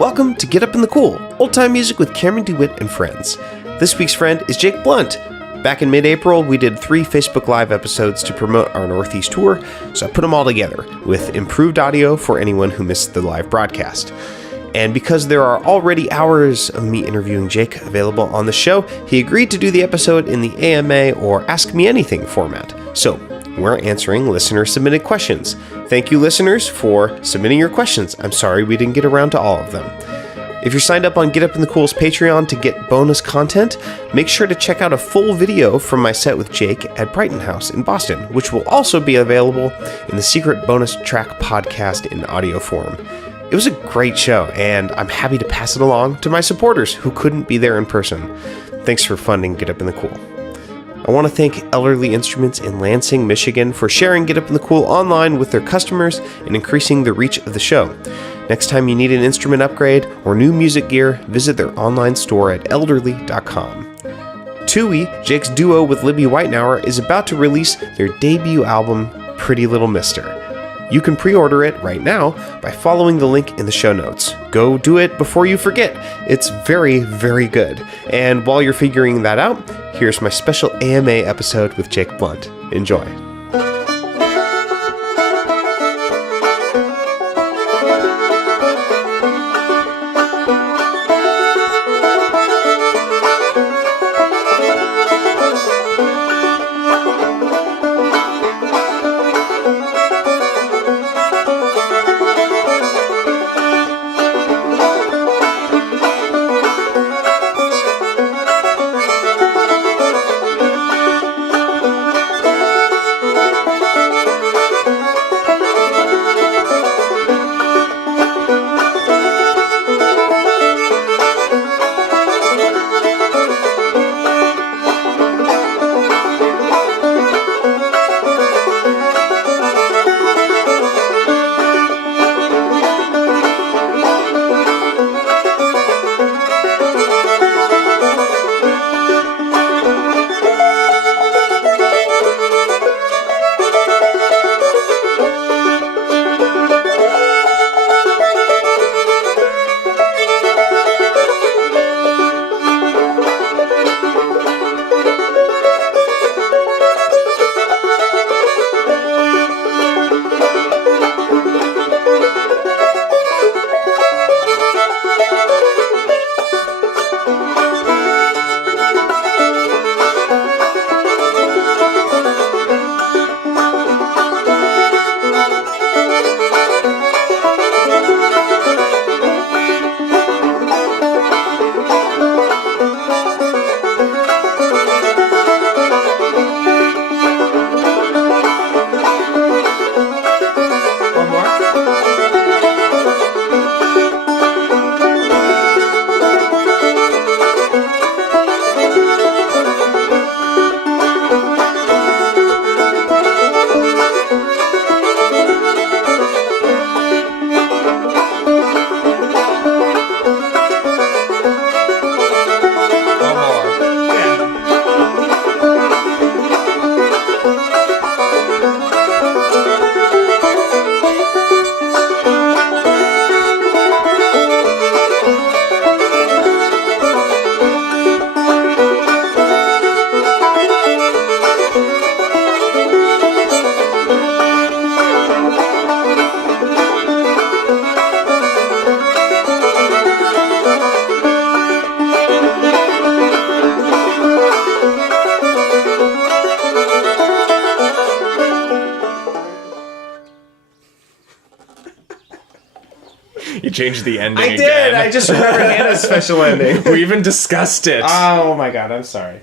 Welcome to Get Up in the Cool, old-time music with Cameron DeWitt and friends. This week's friend is Jake Blount. Back in mid-April, we did 3 Facebook Live episodes to promote our Northeast tour, so I put them all together, with improved audio for anyone who missed the live broadcast. And because there are already hours of me interviewing Jake available on the show, he agreed to do the episode in the AMA or Ask Me Anything format. So, we're answering listener-submitted questions. Thank you, listeners, for submitting your questions. I'm sorry we didn't get around to all of them. If you're signed up on Get Up in the Cool's Patreon to get bonus content, make sure to check out a full video from my set with Jake at Brighton House in Boston, which will also be available in the secret bonus track podcast in audio form. It was a great show, and I'm happy to pass it along to my supporters who couldn't be there in person. Thanks for funding Get Up in the Cool. I want to thank Elderly Instruments in Lansing, Michigan for sharing Get Up in the Cool online with their customers and increasing the reach of the show. Next time you need an instrument upgrade or new music gear, visit their online store at elderly.com. Tui, Jake's duo with Libby Whitenauer, is about to release their debut album, Pretty Little Mister. You can pre-order it right now by following the link in the show notes. Go do it before you forget. It's very, very good. And while you're figuring that out, here's my special AMA episode with Jake Blount. Enjoy. Changed the ending I did! I just remember Hannah's special ending. We even discussed it. Oh my god, I'm sorry.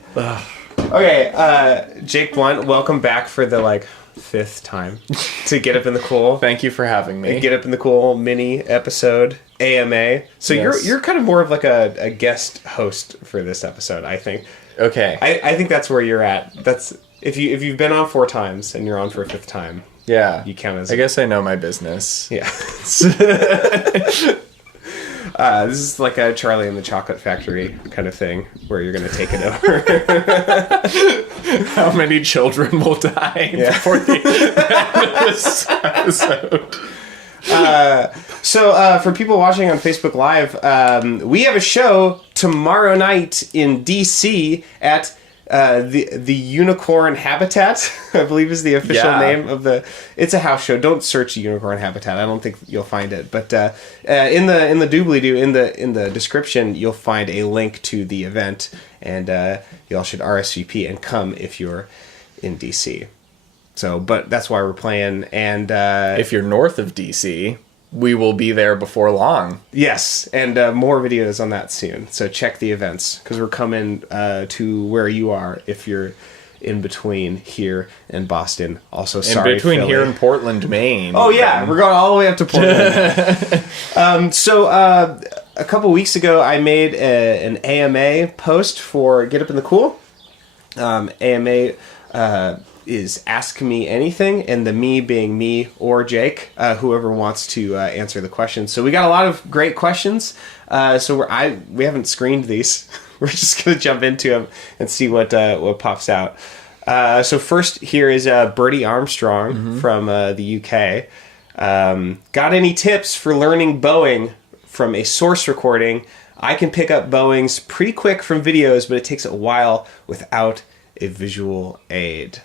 Okay, Jake Blount, welcome back for the, 5th time to Get Up in the Cool. Thank you for having me. Get Up in the Cool mini episode, AMA. So yes. you're kind of more of a guest host for this episode, I think. Okay. I think that's where you're at. That's if you've been on 4 times and you're on for a 5th time. Yeah. You count as... I guess I know my business. Yeah. This is like a Charlie and the Chocolate Factory kind of thing, where you're going to take it over. How many children will die before the end of this episode? So for people watching on Facebook Live, we have a show tomorrow night in DC at the Unicorn Habitat, I believe is the official name of the. It's a house show. Don't search Unicorn Habitat. I don't think you'll find it. But in the doobly-doo, in the description, you'll find a link to the event, and y'all should RSVP and come if you're in DC. So, but that's why we're playing. And if you're north of DC, we will be there before long. Yes, and more videos on that soon. So check the events, because we're coming to where you are if you're in between here and Boston. Also, sorry, in between Philly. here and Portland, Maine. Oh yeah, we're going all the way up to Portland. So a couple weeks ago, I made an AMA post for Get Up in the Cool. AMA is Ask Me Anything, and the me being me or Jake, whoever wants to answer the questions. So we got a lot of great questions. So we haven't screened these. We're just gonna jump into them and see what pops out. So first here is Bertie Armstrong from the UK. Got any tips for learning bowing from a source recording? I can pick up bowings pretty quick from videos, but it takes a while without a visual aid.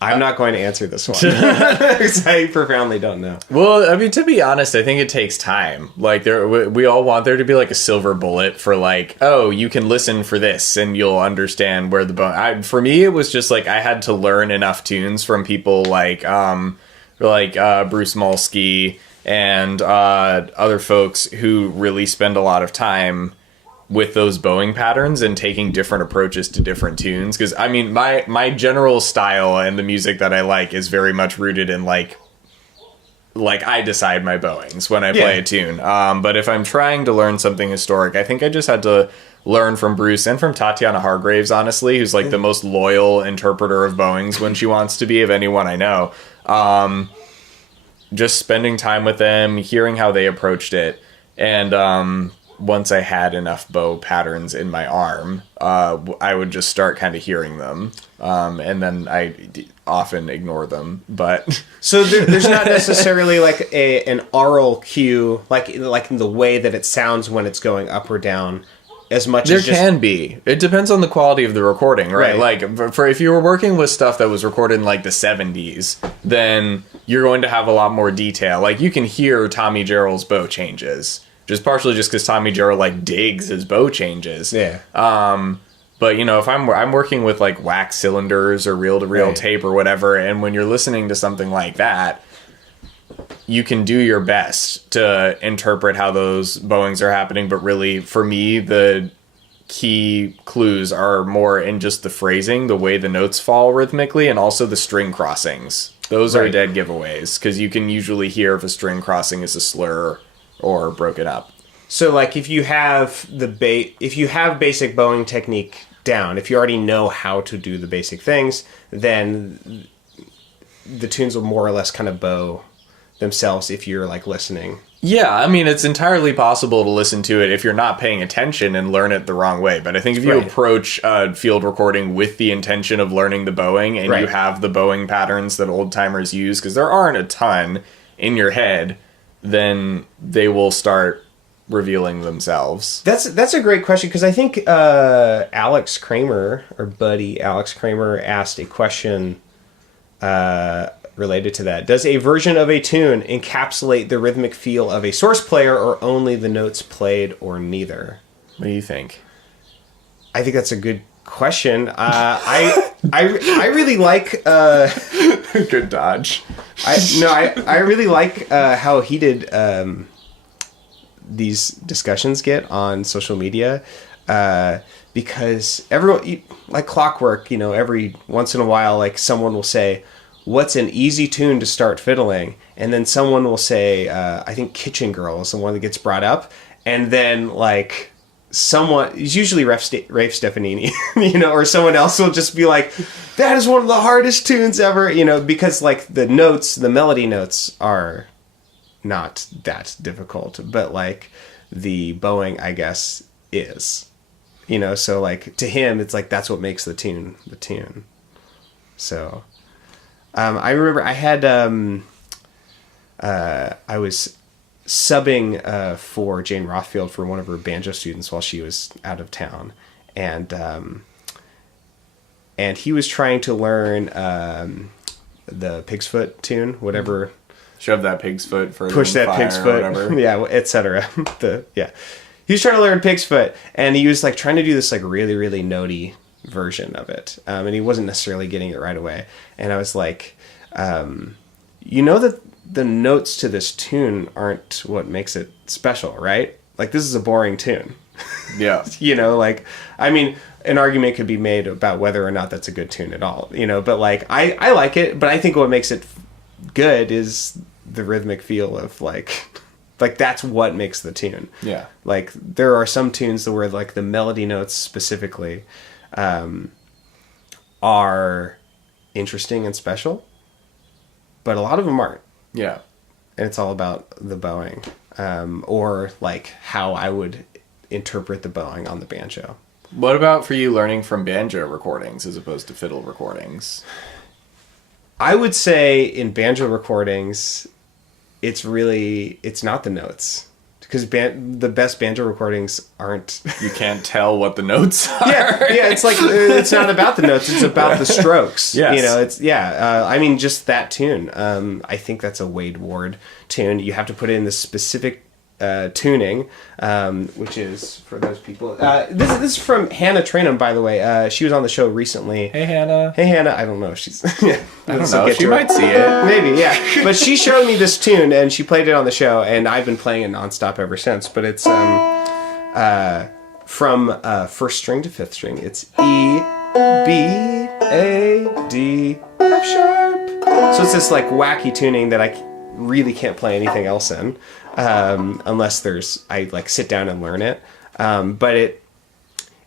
I'm not going to answer this one because I profoundly don't know. Well, I mean, to be honest, I think it takes time. Like, we all want there to be like a silver bullet for like, oh, you can listen for this and you'll understand where the bone. For me, it was just like I had to learn enough tunes from people like Bruce Molsky and other folks who really spend a lot of time with those bowing patterns and taking different approaches to different tunes. Because, I mean, my general style and the music that I like is very much rooted in, like I decide my bowings when I play a tune. But if I'm trying to learn something historic, I think I just had to learn from Bruce and from Tatiana Hargraves, honestly, who's, like, the most loyal interpreter of bowings when she wants to be, of anyone I know. Just spending time with them, hearing how they approached it, and once I had enough bow patterns in my arm, I would just start kind of hearing them, and then I often ignore them. But so there's not necessarily like an aural cue, like in the way that it sounds when it's going up or down, as much there as just... can be. It depends on the quality of the recording, right? Like for if you were working with stuff that was recorded in like the 70s, then you're going to have a lot more detail. Like you can hear Tommy Jarrell's bow changes. Just partially just because Tommy Jarrell like digs his bow changes. Yeah. But you know, if I'm working with like wax cylinders or reel-to-reel tape or whatever, and when you're listening to something like that, you can do your best to interpret how those bowings are happening. But really, for me, the key clues are more in just the phrasing, the way the notes fall rhythmically, and also the string crossings. Those are dead giveaways because you can usually hear if a string crossing is a slur or broken up. So like if you have basic bowing technique down, if you already know how to do the basic things, then the tunes will more or less kind of bow themselves if you're like listening. Yeah, I mean, it's entirely possible to listen to it if you're not paying attention and learn it the wrong way. But I think if you approach field recording with the intention of learning the bowing and you have the bowing patterns that old timers use, because there aren't a ton in your head, then they will start revealing themselves. That's a great question, because I think Alex Kramer, or Buddy Alex Kramer, asked a question related to that. Does a version of a tune encapsulate the rhythmic feel of a source player, or only the notes played, or neither? What do you think? I think that's a good question. I really like... Good dodge. I really like how heated these discussions get on social media, because everyone, like clockwork, every once in a while, like someone will say, what's an easy tune to start fiddling? And then someone will say, I think Kitchen Girl is the one that gets brought up. And then like someone, it's usually Rafe Stefanini, or someone else will just be like, that is one of the hardest tunes ever, because like the melody notes are not that difficult, but like the bowing, I guess, is, so like to him, it's like, that's what makes the tune. So, I remember I had, I was subbing for Jane Rothfield for one of her banjo students while she was out of town, and he was trying to learn the Pig's Foot tune, whatever. Shove that pig's foot further. Push that pig's foot, yeah, etc. He was trying to learn Pig's Foot, and he was like trying to do this like really, really notey version of it, and he wasn't necessarily getting it right away. And I was like, you know that the notes to this tune aren't what makes it special, right? Like, this is a boring tune. Yeah. You know, like, I mean, an argument could be made about whether or not that's a good tune at all, you know, but like, I like it, but I think what makes it good is the rhythmic feel of like that's what makes the tune. Yeah. Like, there are some tunes where like the melody notes specifically are interesting and special, but a lot of them aren't. Yeah. And it's all about the bowing, or like how I would interpret the bowing on the banjo. What about for you learning from banjo recordings as opposed to fiddle recordings? I would say in banjo recordings, it's not the notes. Because the best banjo recordings aren't... You can't tell what the notes are. Yeah, it's like, it's not about the notes, it's about the strokes. Yes. You know, I mean, just that tune. I think that's a Wade Ward tune. You have to put it in the specific tuning, which is, for those people... This is from Hannah Trainham, by the way. She was on the show recently. Hey, Hannah. I don't know. She's... I don't know. She might see it. Maybe, yeah. But she showed me this tune, and she played it on the show, and I've been playing it nonstop ever since. But it's from first string to fifth string. It's E, B, A, D, F sharp. So it's this like wacky tuning that I really can't play anything else in, unless I like sit down and learn it. But it,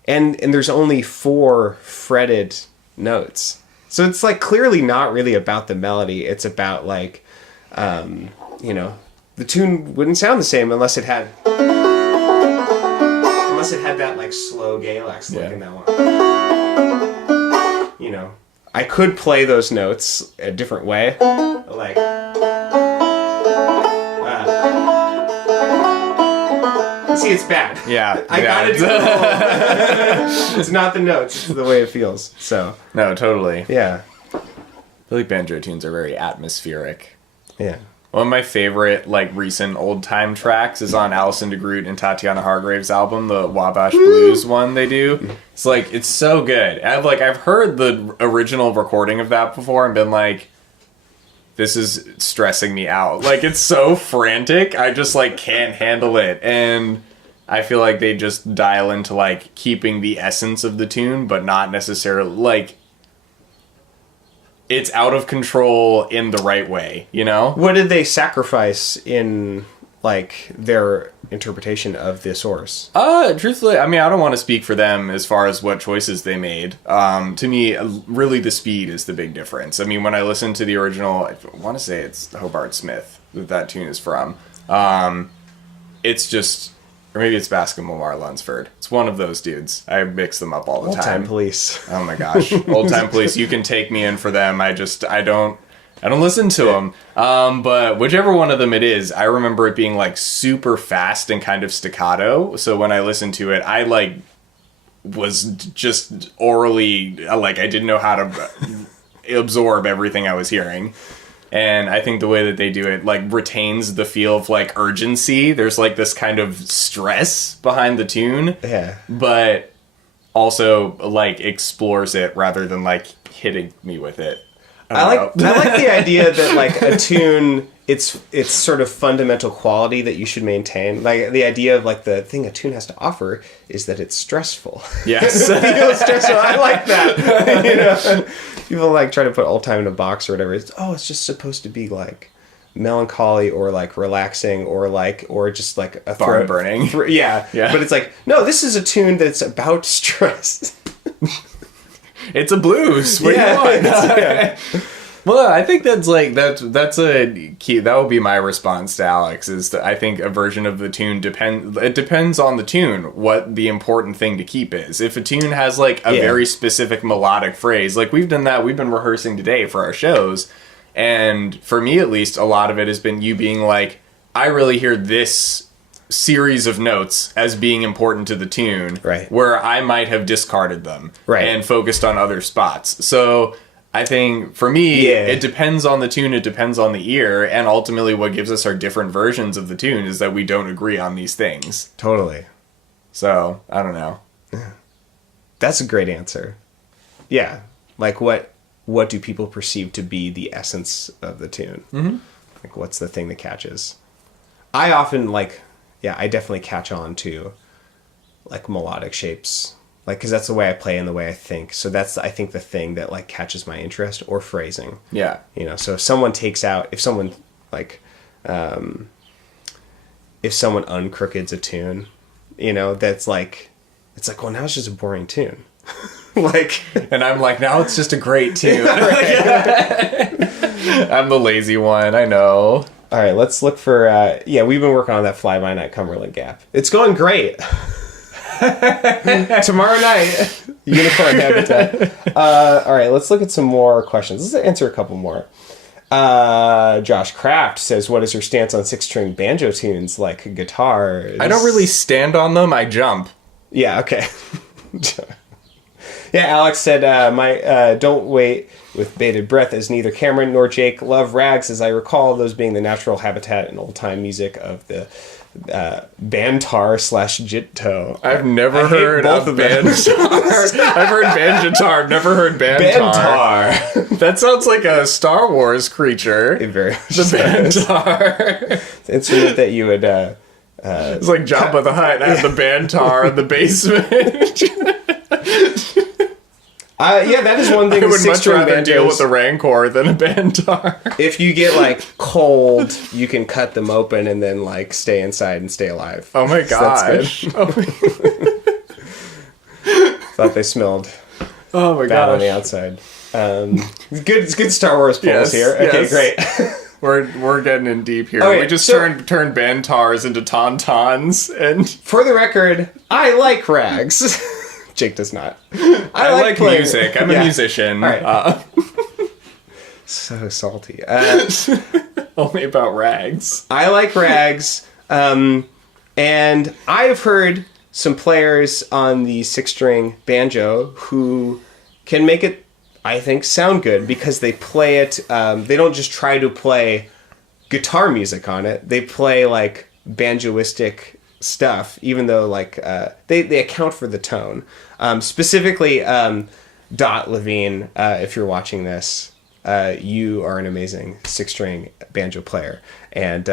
and there's only 4 fretted notes. So it's like clearly not really about the melody. It's about like, you know, the tune wouldn't sound the same unless it had that like slow Galax lick in that one. You know, I could play those notes a different way, like. See, it's bad. Yeah. I gotta do it. It's not the notes, it's the way it feels. So. No, totally. Yeah. I feel like banjo tunes are very atmospheric. Yeah. One of my favorite, like, recent old-time tracks is on Alison DeGroot and Tatiana Hargrave's album, the Wabash Blues one they do. It's like, it's so good. I've heard the original recording of that before and been like, this is stressing me out. Like, it's so frantic, I just, like, can't handle it. And I feel like they just dial into, like, keeping the essence of the tune, but not necessarily, like... It's out of control in the right way, you know? What did they sacrifice in, like, their interpretation of the source? Truthfully, I mean, I don't want to speak for them as far as what choices they made. To me, really the speed is the big difference. I mean, when I listen to the original, I want to say it's Hobart Smith that tune is from. It's just... Or maybe it's Bascom Lamar Lunsford. It's one of those dudes. I mix them up all the time. Old Time Police. Oh my gosh. Old Time Police. You can take me in for them. I don't listen to them. But whichever one of them it is, I remember it being like super fast and kind of staccato. So when I listened to it, I like was just orally, like I didn't know how to absorb everything I was hearing. And I think the way that they do it, like, retains the feel of, like, urgency. There's, like, this kind of stress behind the tune. Yeah. But also, like, explores it rather than, like, hitting me with it. I like the idea that, like, a tune, it's sort of fundamental quality that you should maintain. Like, the idea of, like, the thing a tune has to offer is that it's stressful. Yes. It's stressful. I like that. You know? People like try to put Old Time in a box or whatever. It's just supposed to be like melancholy or like relaxing or just like a barn burning. Yeah. But it's like, no, this is a tune that's about stress. It's a blues. What do you want? Well, I think that's a key. That would be my response to Alex. Is that I think a version of the tune depends on the tune. What the important thing to keep is. If a tune has like a very specific melodic phrase, like we've done that. We've been rehearsing today for our shows, And for me, at least, a lot of it has been you being like, I really hear this series of notes as being important to the tune, right, where I might have discarded them, right, and focused on other spots. So I think for me, it depends on the tune, it depends on the ear, and ultimately what gives us our different versions of the tune is that we don't agree on these things. Totally. So I don't know. That's a great answer. Yeah, like what do people perceive to be the essence of the tune? Mm-hmm. Like what's the thing that catches? I often I definitely catch on to like melodic shapes, like because that's the way I play and the way I think. So that's, I think, the thing that like catches my interest, or phrasing. Yeah. You know, so if someone uncrookeds a tune, you know, that's like, it's like, well, now it's just a boring tune. Like, and I'm like, now it's just a great tune. I'm the lazy one, I know. All right, let's look for, we've been working on that Fly-By-Night Cumberland Gap. It's going great. Tomorrow night, Unicorn Habitat. All right, let's look at some more questions. Let's answer a couple more. Josh Kraft says, what is your stance on 6-string banjo tunes like guitars? I don't really stand on them, I jump. Yeah, okay. Yeah, Alex said, my don't wait with bated breath, as neither Cameron nor Jake love rags, as I recall those being the natural habitat and old-time music of the bantar/jitto. I've never heard of bantar. I've heard banjitar. I've never heard bantar. Bantar. That sounds like a Star Wars creature. It very much the bantar. It's an instrument that you would... it's like Jabba the Hutt. I have the bantar in the basement. That is one thing. I would much rather deal with a rancor than a bantar. If you get like cold, you can cut them open and then like stay inside and stay alive. Oh my gosh! Thought they smelled. Oh my bad gosh! On the outside. Good Star Wars pulls here. Okay, great. We're getting in deep here. Okay, we just turned bantars into tauntauns, and for the record, I like rags. Jake does not. I like music. I'm a musician. All right. So salty. Only about rags. I like rags. And I've heard some players on the 6-string banjo who can make it, I think, sound good because they play it. They don't just try to play guitar music on it. They play like banjoistic stuff, even though like they account for the tone. Specifically, Dot Levine, if you're watching this, you are an amazing 6-string banjo player, and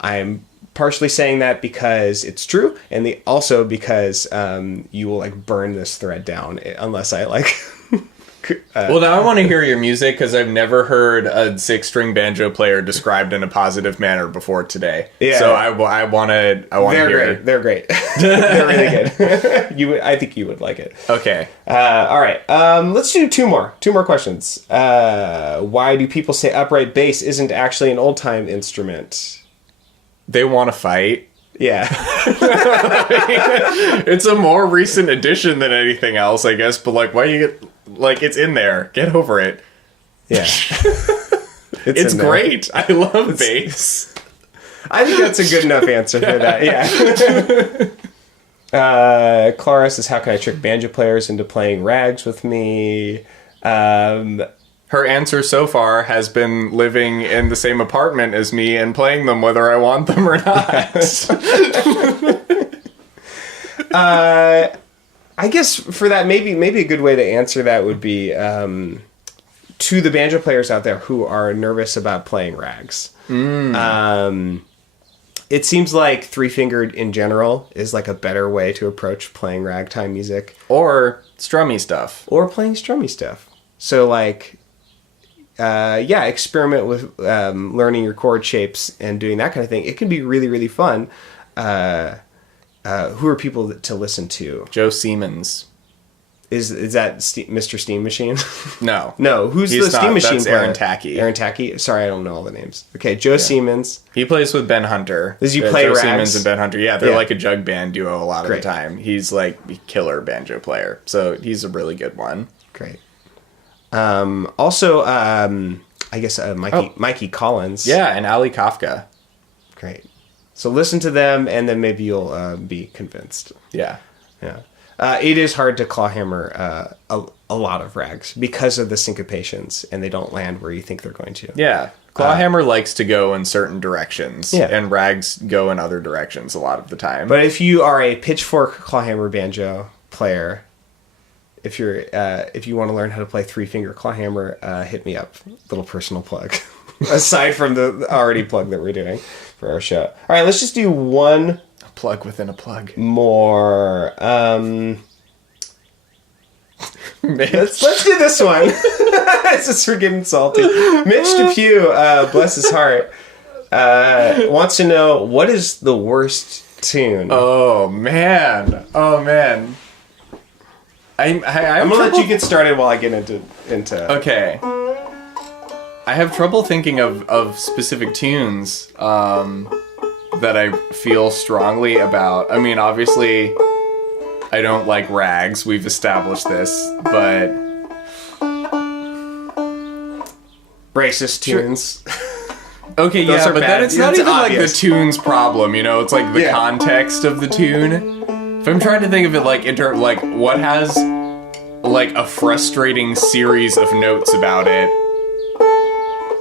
I'm partially saying that because it's true, and also because you will like burn this thread down unless I like. Well, now I want to hear your music because I've never heard a 6-string banjo player described in a positive manner before today. Yeah. So I want to hear. They're great. They're really good. I think you would like it. Okay. All right. Let's do two more questions. Why do people say upright bass isn't actually an old time instrument? They want to fight. Yeah. It's a more recent addition than anything else, I guess. But like, why you get like it's in there? Get over it. Yeah. It's great. I love bass. I think that's a good enough answer for that. Yeah. Clara says, "How can I trick banjo players into playing rags with me?" Her answer so far has been living in the same apartment as me and playing them whether I want them or not. I guess for that, maybe a good way to answer that would be to the banjo players out there who are nervous about playing rags. It seems like 3-fingered in general is like a better way to approach playing ragtime music. Or strummy stuff. Or playing strummy stuff. So like... experiment with learning your chord shapes and doing that kind of thing. It can be really, really fun. Who are people to listen to? Joe Siemens. Is that Mr. Steam Machine? No. No. Who's the Steam Machine that's player? Aaron Tackey. Aaron Tackey? Sorry, I don't know all the names. Okay, Joe Siemens. He plays with Ben Hunter. Does he play Joe rags? Siemens and Ben Hunter. Yeah, they're like a jug band duo a lot of the time. He's like a killer banjo player. So he's a really good one. Great. Also, Mikey Collins. Yeah, and Ali Kafka. Great. So listen to them, and then maybe you'll be convinced. Yeah. Yeah. It is hard to clawhammer a lot of rags because of the syncopations, and they don't land where you think they're going to. Yeah. Clawhammer likes to go in certain directions, Yeah. and rags go in other directions a lot of the time. But if you are a pitchfork clawhammer banjo player, if you want to learn how to play 3-finger clawhammer, hit me up. Little personal plug. Aside from the already plug that we're doing for our show. All right, let's just do one a plug within a plug. more. Let's do this one. It's just for getting salty. Mitch Depew, bless his heart, wants to know, what is the worst tune? Oh man. I'm gonna let you get started while I get into. Okay. I have trouble thinking of specific tunes that I feel strongly about. I mean, obviously, I don't like rags. We've established this, but Racist tunes. okay, Those yeah, are but bad. then it's not It's even like obvious. the tune's problem. You know, it's like the context of the tune. If I'm trying to think of it like like what has like a frustrating series of notes about it.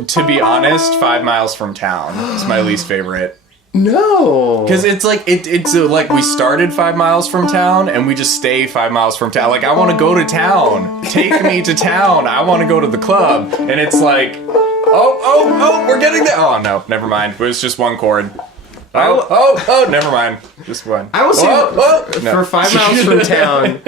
To be honest, 5 Miles from Town is my least favorite. No. Because it's like, it's like we started 5 miles from town and we just stay 5 miles from town. Like, I want to go to town. Take me to town. I want to go to the club. And it's like, oh, we're getting there. Oh, no, never mind. It was just one chord. Oh, never mind. Just one. I will say, No. for 5 miles from town,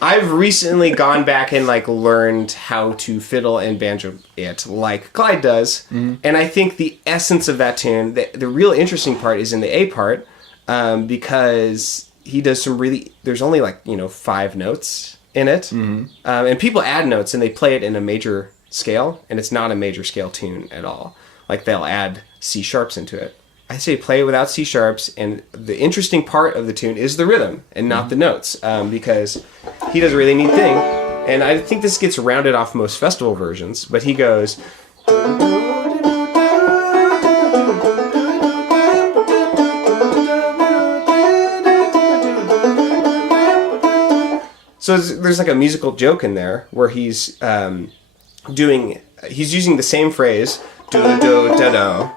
I've recently gone back and like learned how to fiddle and banjo it like Clyde does. Mm-hmm. And I think the essence of that tune, the real interesting part is in the A part, because he does some really, there's only like, 5 notes in it. Mm-hmm. And people add notes and they play it in a major scale, and it's not a major scale tune at all. Like they'll add C sharps into it. I say play it without C sharps, and the interesting part of the tune is the rhythm and not the notes, because he does a really neat thing, and I think this gets rounded off most festival versions, but he goes... So there's like a musical joke in there where he's using the same phrase, do-do-da-do,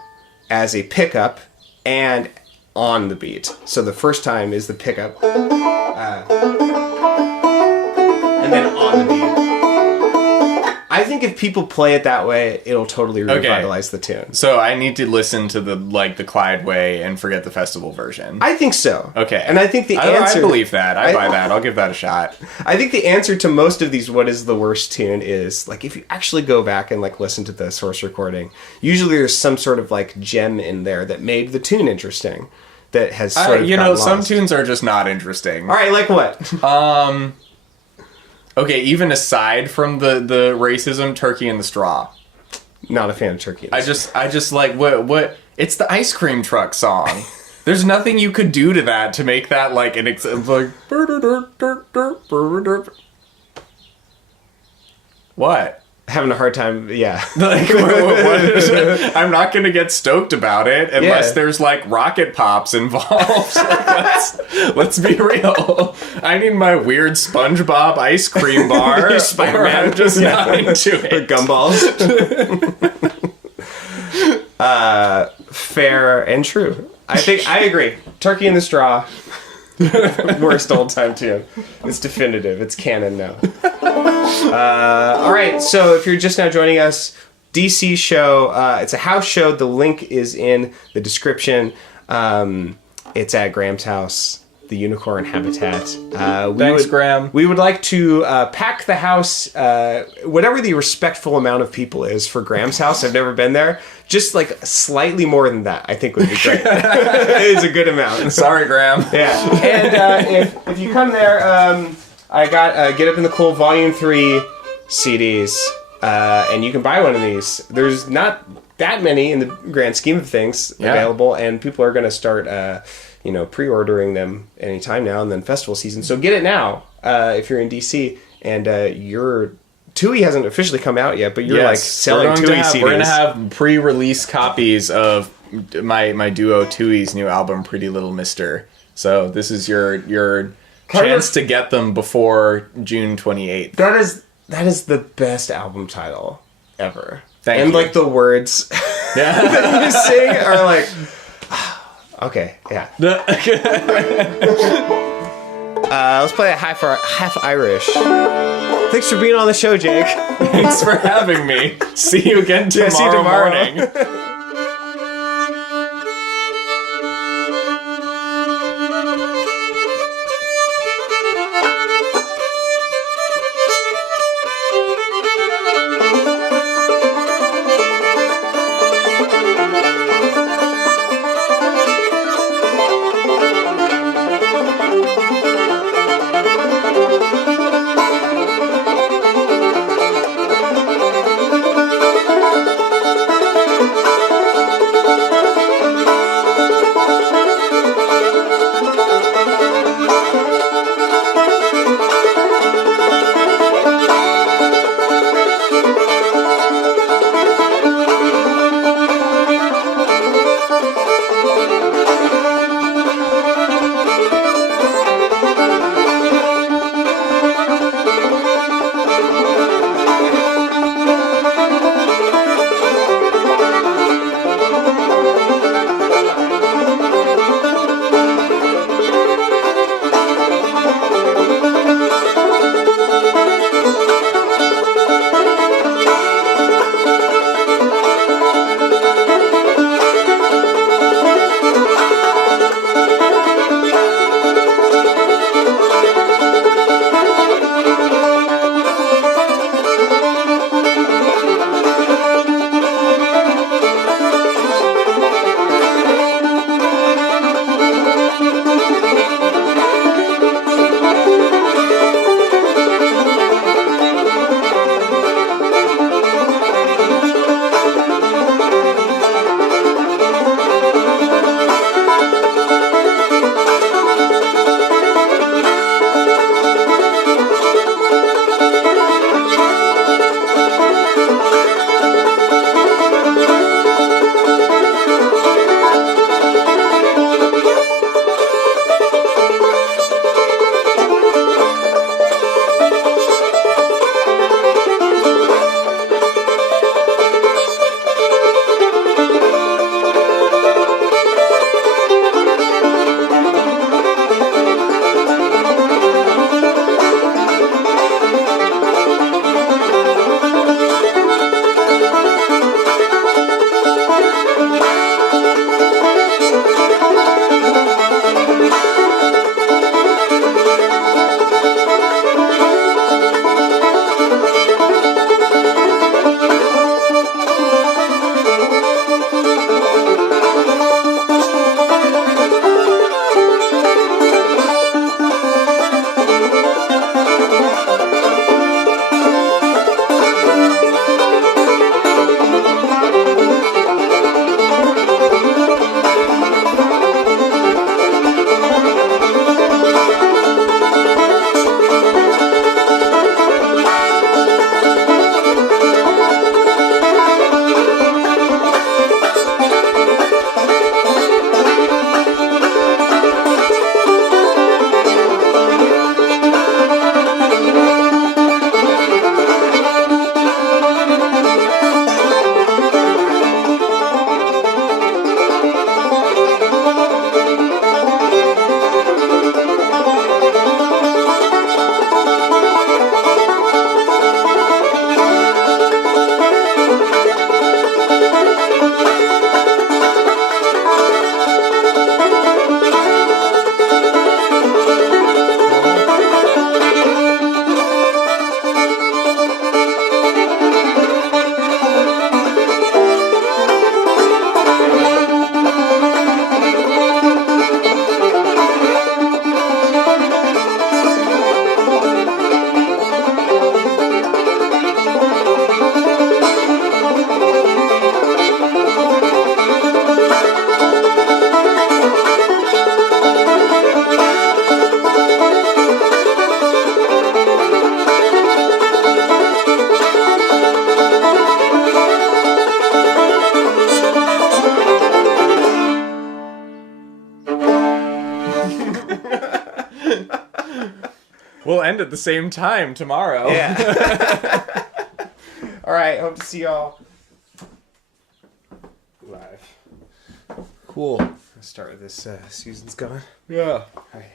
as a pickup and on the beat. So the first time is the pickup, and then on the beat. I think if people play it that way, it'll totally revitalize the tune. So I need to listen to the Clyde way and forget the festival version. I think so. Okay. And I think the answer... I believe that. I buy that. I'll give that a shot. I think the answer to most of these what is the worst tune is, like, if you actually go back and, like, listen to the source recording, usually there's some sort of, like, gem in there that made the tune interesting. That has sort of gotten some lost. tunes are just not interesting. All right, like what? Okay, even aside from the racism, Turkey in the Straw. Not a fan of Turkey. I just like what it's the ice cream truck song. There's nothing you could do to that to make that like like what? Having a hard time, yeah. Like, what is it? I'm not going to get stoked about it unless there's like rocket pops involved. Let's be real. I need my weird SpongeBob ice cream bar. Or I'm just not into it. Or gumballs. Fair and true. I agree. Turkey in the Straw. Worst old time tune. It's definitive. It's canon now. All right, so if you're just now joining us, DC show, it's a house show. The link is in the description. It's at Graham's house, the Unicorn Habitat. Thanks, Graham. We would like to pack the house, whatever the respectful amount of people is for Graham's house. I've never been there. Just like slightly more than that, I think would be great. It is a good amount. Sorry, Graham. Yeah, and if you come there, I got Get Up in the Cool Volume 3 CDs, and you can buy one of these. There's not that many in the grand scheme of things available, and people are going to start, pre-ordering them anytime now, and then festival season. So get it now if you're in DC, and you're Tui hasn't officially come out yet, but you're like selling Tui CDs. We're gonna have pre-release copies of my duo Tui's new album, Pretty Little Mister. So this is your chance to get them before June 28th. That is the best album title ever. Thank and you. like the words that you sing are like, okay, yeah. Let's play that half Irish. Thanks for being on the show, Jake. Thanks for having me. See you again tomorrow, see you tomorrow. Morning. We'll end at the same time tomorrow. Yeah. All right. Hope to see y'all live. Cool. Let's start with this. Susan's going. Yeah. All right.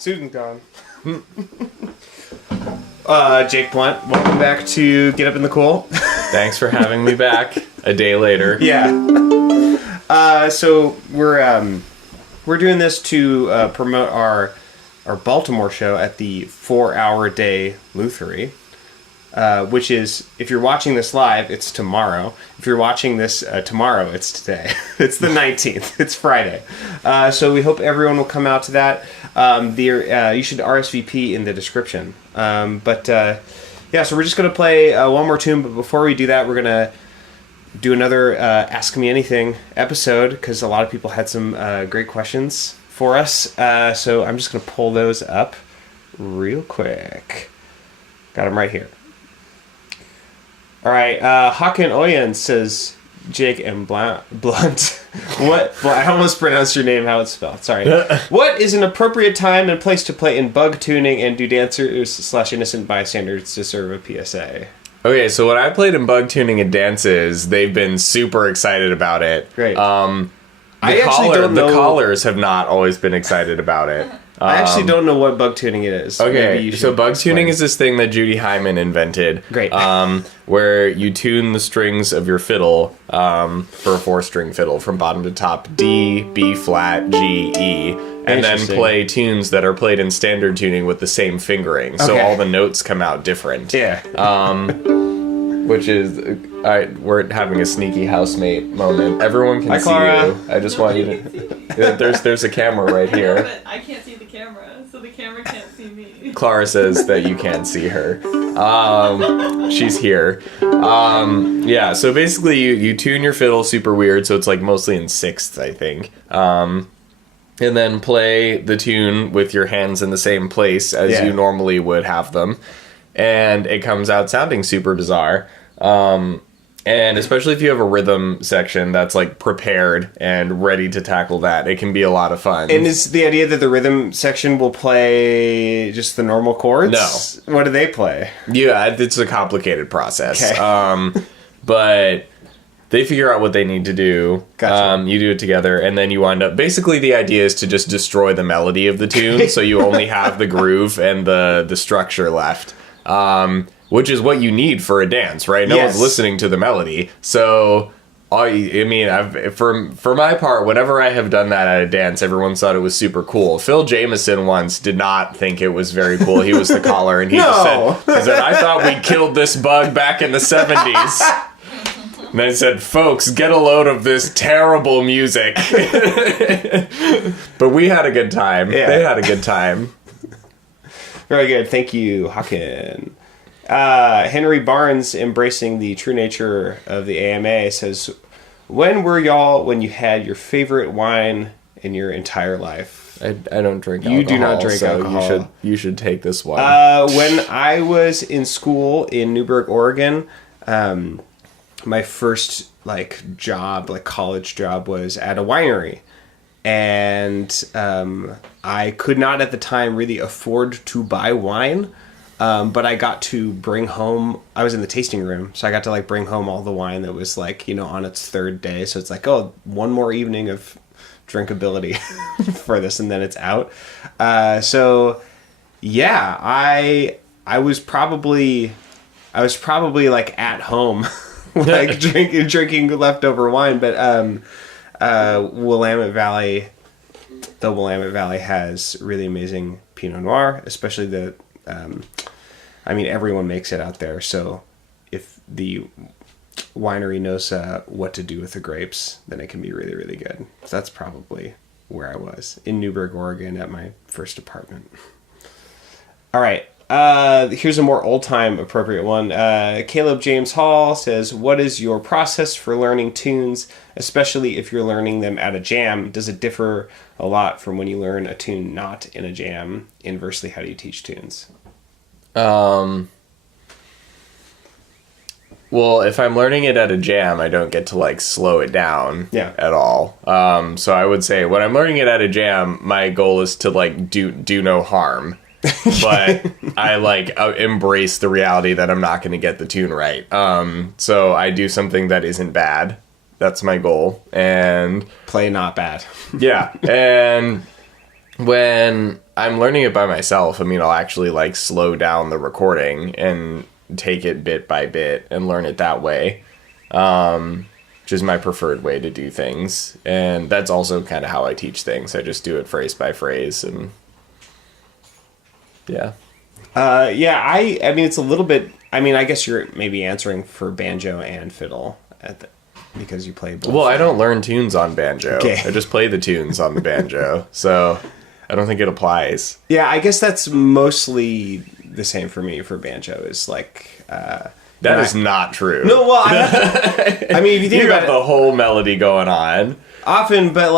Susan's gone. Jake Blount, welcome back to Get Up in the Cool. Thanks for having me back a day later. Yeah. So we're doing this to promote our Baltimore show at the 4-hour-a-day Luthery, which is, if you're watching this live, it's tomorrow. If you're watching this tomorrow, it's today. It's the 19th. It's Friday. So we hope everyone will come out to that. You should RSVP in the description. Yeah, so we're just going to play one more tune, but before we do that, we're going to do another Ask Me Anything episode, because a lot of people had some great questions for us. So I'm just going to pull those up real quick. Got them right here. All right, Hakan Oyen says, Jake and Blount. What? Well, I almost pronounced your name how it's spelled. Sorry. What is an appropriate time and place to play in bug tuning, and do dancers/innocent bystanders deserve a PSA? Okay, so when I played in bug tuning and dances, they've been super excited about it. Great. The callers have not always been excited about it. I actually don't know what bug tuning it is. Okay, so bug tuning is this thing that Judy Hyman invented. Great. Where you tune the strings of your fiddle for a 4-string fiddle from bottom to top, D, B flat, G, E, and then play tunes that are played in standard tuning with the same fingering. So all the notes come out different. Yeah. Which is, we're having a sneaky housemate moment. Everyone can see Clara. you. I just want you to. There's a camera right here. But I can't see the camera, so the camera can't see me. Clara says that you can't see her. She's here. Yeah, so basically you tune your fiddle super weird, so it's like mostly in sixths, I think. And then play the tune with your hands in the same place as you normally would have them. And it comes out sounding super bizarre. And especially if you have a rhythm section that's like prepared and ready to tackle that, it can be a lot of fun. And is the idea that the rhythm section will play just the normal chords? No. What do they play? Yeah, it's a complicated process. Okay. But they figure out what they need to do. Gotcha. You do it together, and then you wind up... Basically, the idea is to just destroy the melody of the tune, so you only have the groove and the structure left. Which is what you need for a dance, right? No one's listening to the melody. So, for my part, whenever I have done that at a dance, everyone thought it was super cool. Phil Jameson once did not think it was very cool. He was the caller, and he just said, I thought we killed this bug back in the 70s. And then he said, folks, get a load of this terrible music. But we had a good time. Yeah. They had a good time. Very good. Thank you, Hawken. Henry Barnes, embracing the true nature of the AMA, says, when were y'all when you had your favorite wine in your entire life? I don't drink alcohol. You do not drink alcohol. You should take this one. When I was in school in Newberg, Oregon, my first college job was at a winery. And I could not at the time really afford to buy wine. But I got to bring home, I was in the tasting room, so I got to bring home all the wine that was on its third day. So it's one more evening of drinkability for this, and then it's out. So yeah, I was probably at home, drinking leftover wine. But Willamette Valley, the Willamette Valley has really amazing Pinot Noir, especially the. Everyone makes it out there, so if the winery knows what to do with the grapes, then it can be really, really good. So that's probably where I was, in Newberg, Oregon, at my first apartment. All right, here's a more old-time appropriate one. Caleb James Hall says, what is your process for learning tunes, especially if you're learning them at a jam? Does it differ a lot from when you learn a tune not in a jam? Inversely, how do you teach tunes? Well, if I'm learning it at a jam, I don't get to slow it down at all. So I would say when I'm learning it at a jam, my goal is to do no harm. But I embrace the reality that I'm not going to get the tune right. So I do something that isn't bad. That's my goal. And play not bad. Yeah. And when I'm learning it by myself, I'll actually slow down the recording and take it bit by bit and learn it that way, which is my preferred way to do things. And that's also kind of how I teach things. I just do it phrase by phrase, and yeah. It's a little bit, I guess you're maybe answering for banjo and fiddle because you play both. Well, I don't learn tunes on banjo. Okay. I just play the tunes on the banjo. So I don't think it applies. Yeah, I guess that's mostly the same for me for banjo. Is that is not true. No, well, if you think you about got the whole melody going on. Often, but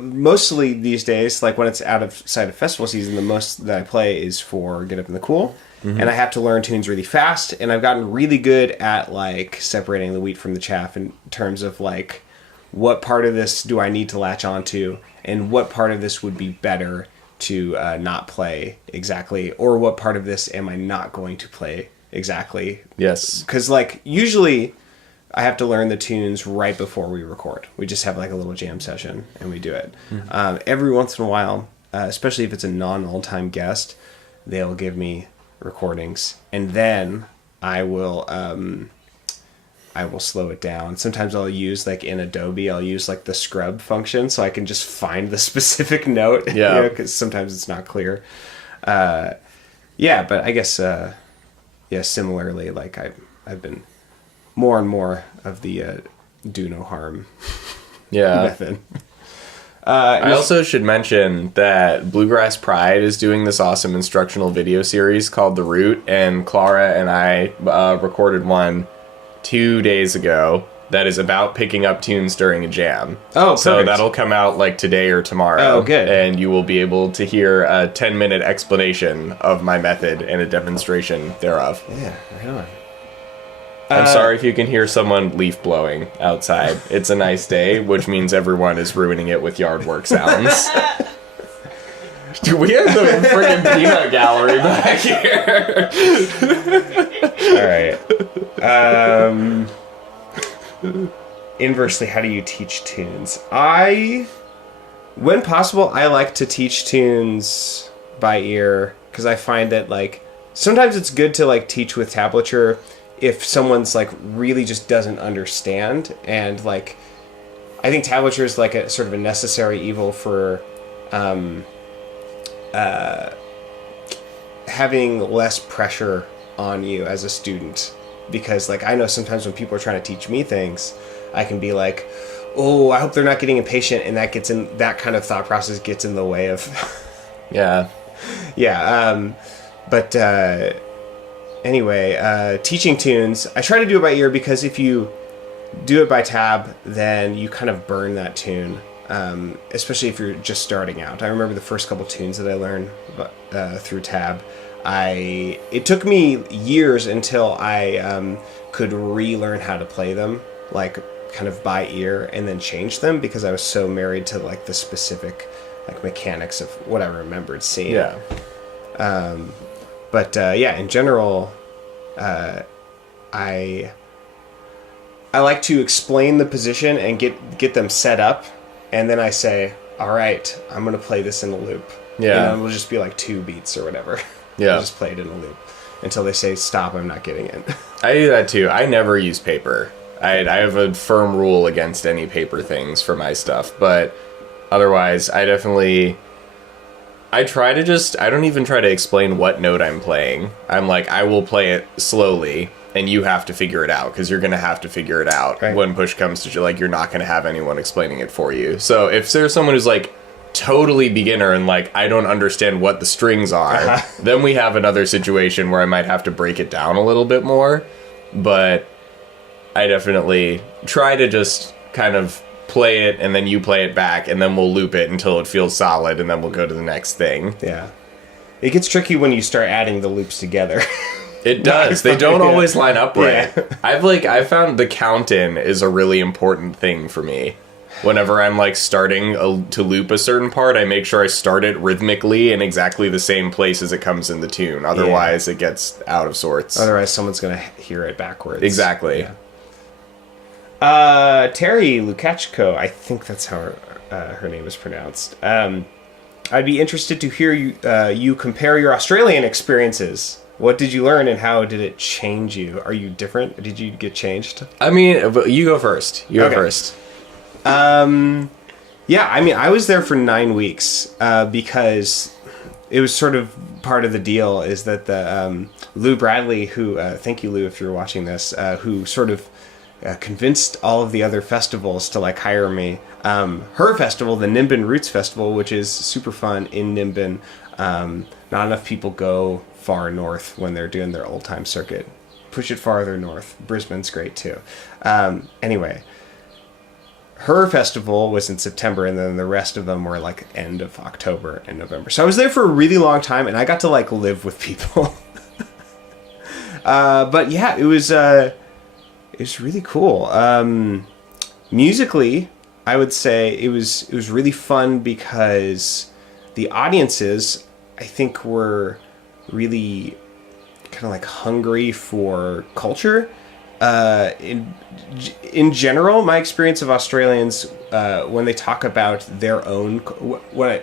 mostly these days, when it's outside of festival season, the most that I play is for Get Up in the Cool. Mm-hmm. And I have to learn tunes really fast, and I've gotten really good at separating the wheat from the chaff in terms of what part of this do I need to latch onto, and what part of this would be better to not play exactly, or what part of this am I not going to play exactly. Yes. Because usually I have to learn the tunes right before we record. We just have a little jam session and we do it. Mm-hmm. Every once in a while, especially if it's a non-all-time guest, they'll give me recordings, and then I will slow it down. Sometimes I'll use in Adobe, I'll use the scrub function so I can just find the specific note. Yeah. Because sometimes it's not clear. But I guess similarly, I've been more and more of the do no harm method. I also should mention that Bluegrass Pride is doing this awesome instructional video series called The Root, and Clara and I recorded one 2 days ago that is about picking up tunes during a jam. Oh, so perfect. that'll come out today or tomorrow. Oh, good. And you will be able to hear a 10-minute explanation of my method and a demonstration thereof. Yeah, right on. I'm sorry if you can hear someone leaf blowing outside. It's a nice day, which means everyone is ruining it with yard work sounds. Dude, we have the freaking peanut gallery back here. All right. Inversely, how do you teach tunes? When possible, I like to teach tunes by ear because I find that like sometimes it's good to like teach with tablature if someone's like really just doesn't understand, and like I think tablature is like a sort of a necessary evil for having less pressure on you as a student, because like I know sometimes when people are trying to teach me things, I can be like, oh, I hope they're not getting impatient, and that kind of thought process gets in the way of Yeah. But anyway, teaching tunes, I try to do it by ear because if you do it by tab, then you kind of burn that tune, especially if you're just starting out. I remember the first couple tunes that I learned through tab. It took me years until I could relearn how to play them, like kind of by ear, and then change them because I was so married to like the specific like mechanics of what I remembered seeing. Yeah. But in general, I like to explain the position and get them set up, and then I say, all right, I'm going to play this in a loop. Yeah. And it'll just be like 2 beats or whatever. Yeah. I'll just play it in a loop until they say, stop, I'm not getting it. I do that too. I never use paper. I have a firm rule against any paper things for my stuff, but otherwise, I don't even try to explain what note I'm playing. I'm like, I will play it slowly, and you have to figure it out, because you're going to have to figure it out when push comes to, like, you're not going to have anyone explaining it for you. So if there's someone who's, like, totally beginner and, like, I don't understand what the strings are, then we have another situation where I might have to break it down a little bit more. But I definitely try to just kind of play it, and then you play it back, and then we'll loop it until it feels solid, and then we'll go to the next thing. Yeah. It gets tricky when you start adding the loops together. It does. They don't always line up right. Yeah. I've found the count-in is a really important thing for me. Whenever I'm like starting to loop a certain part, I make sure I start it rhythmically in exactly the same place as it comes in the tune. Otherwise, it gets out of sorts. Otherwise, someone's going to hear it backwards. Exactly. Yeah. Terry Lukachko, I think that's how her name is pronounced. I'd be interested to hear you compare your Australian experiences. What did you learn, and how did it change you? Are you different? Did you get changed? I mean, you go first. Go first. Yeah, I mean, I was there for 9 weeks because it was sort of part of the deal is that the Lou Bradley, who, thank you, Lou, if you're watching this, who sort of convinced all of the other festivals to like hire me. Her festival, the Nimbin Roots Festival, which is super fun in Nimbin. Not enough people go far north when they're doing their old time circuit. Push it farther north. Brisbane's great too. Anyway, her festival was in September, and then the rest of them were like end of October and November. So I was there for a really long time, and I got to like live with people. But yeah, it was really cool. Musically, I would say it was really fun because the audiences, I think, were really kind of like hungry for culture. In general, my experience of Australians, when they talk about their own, I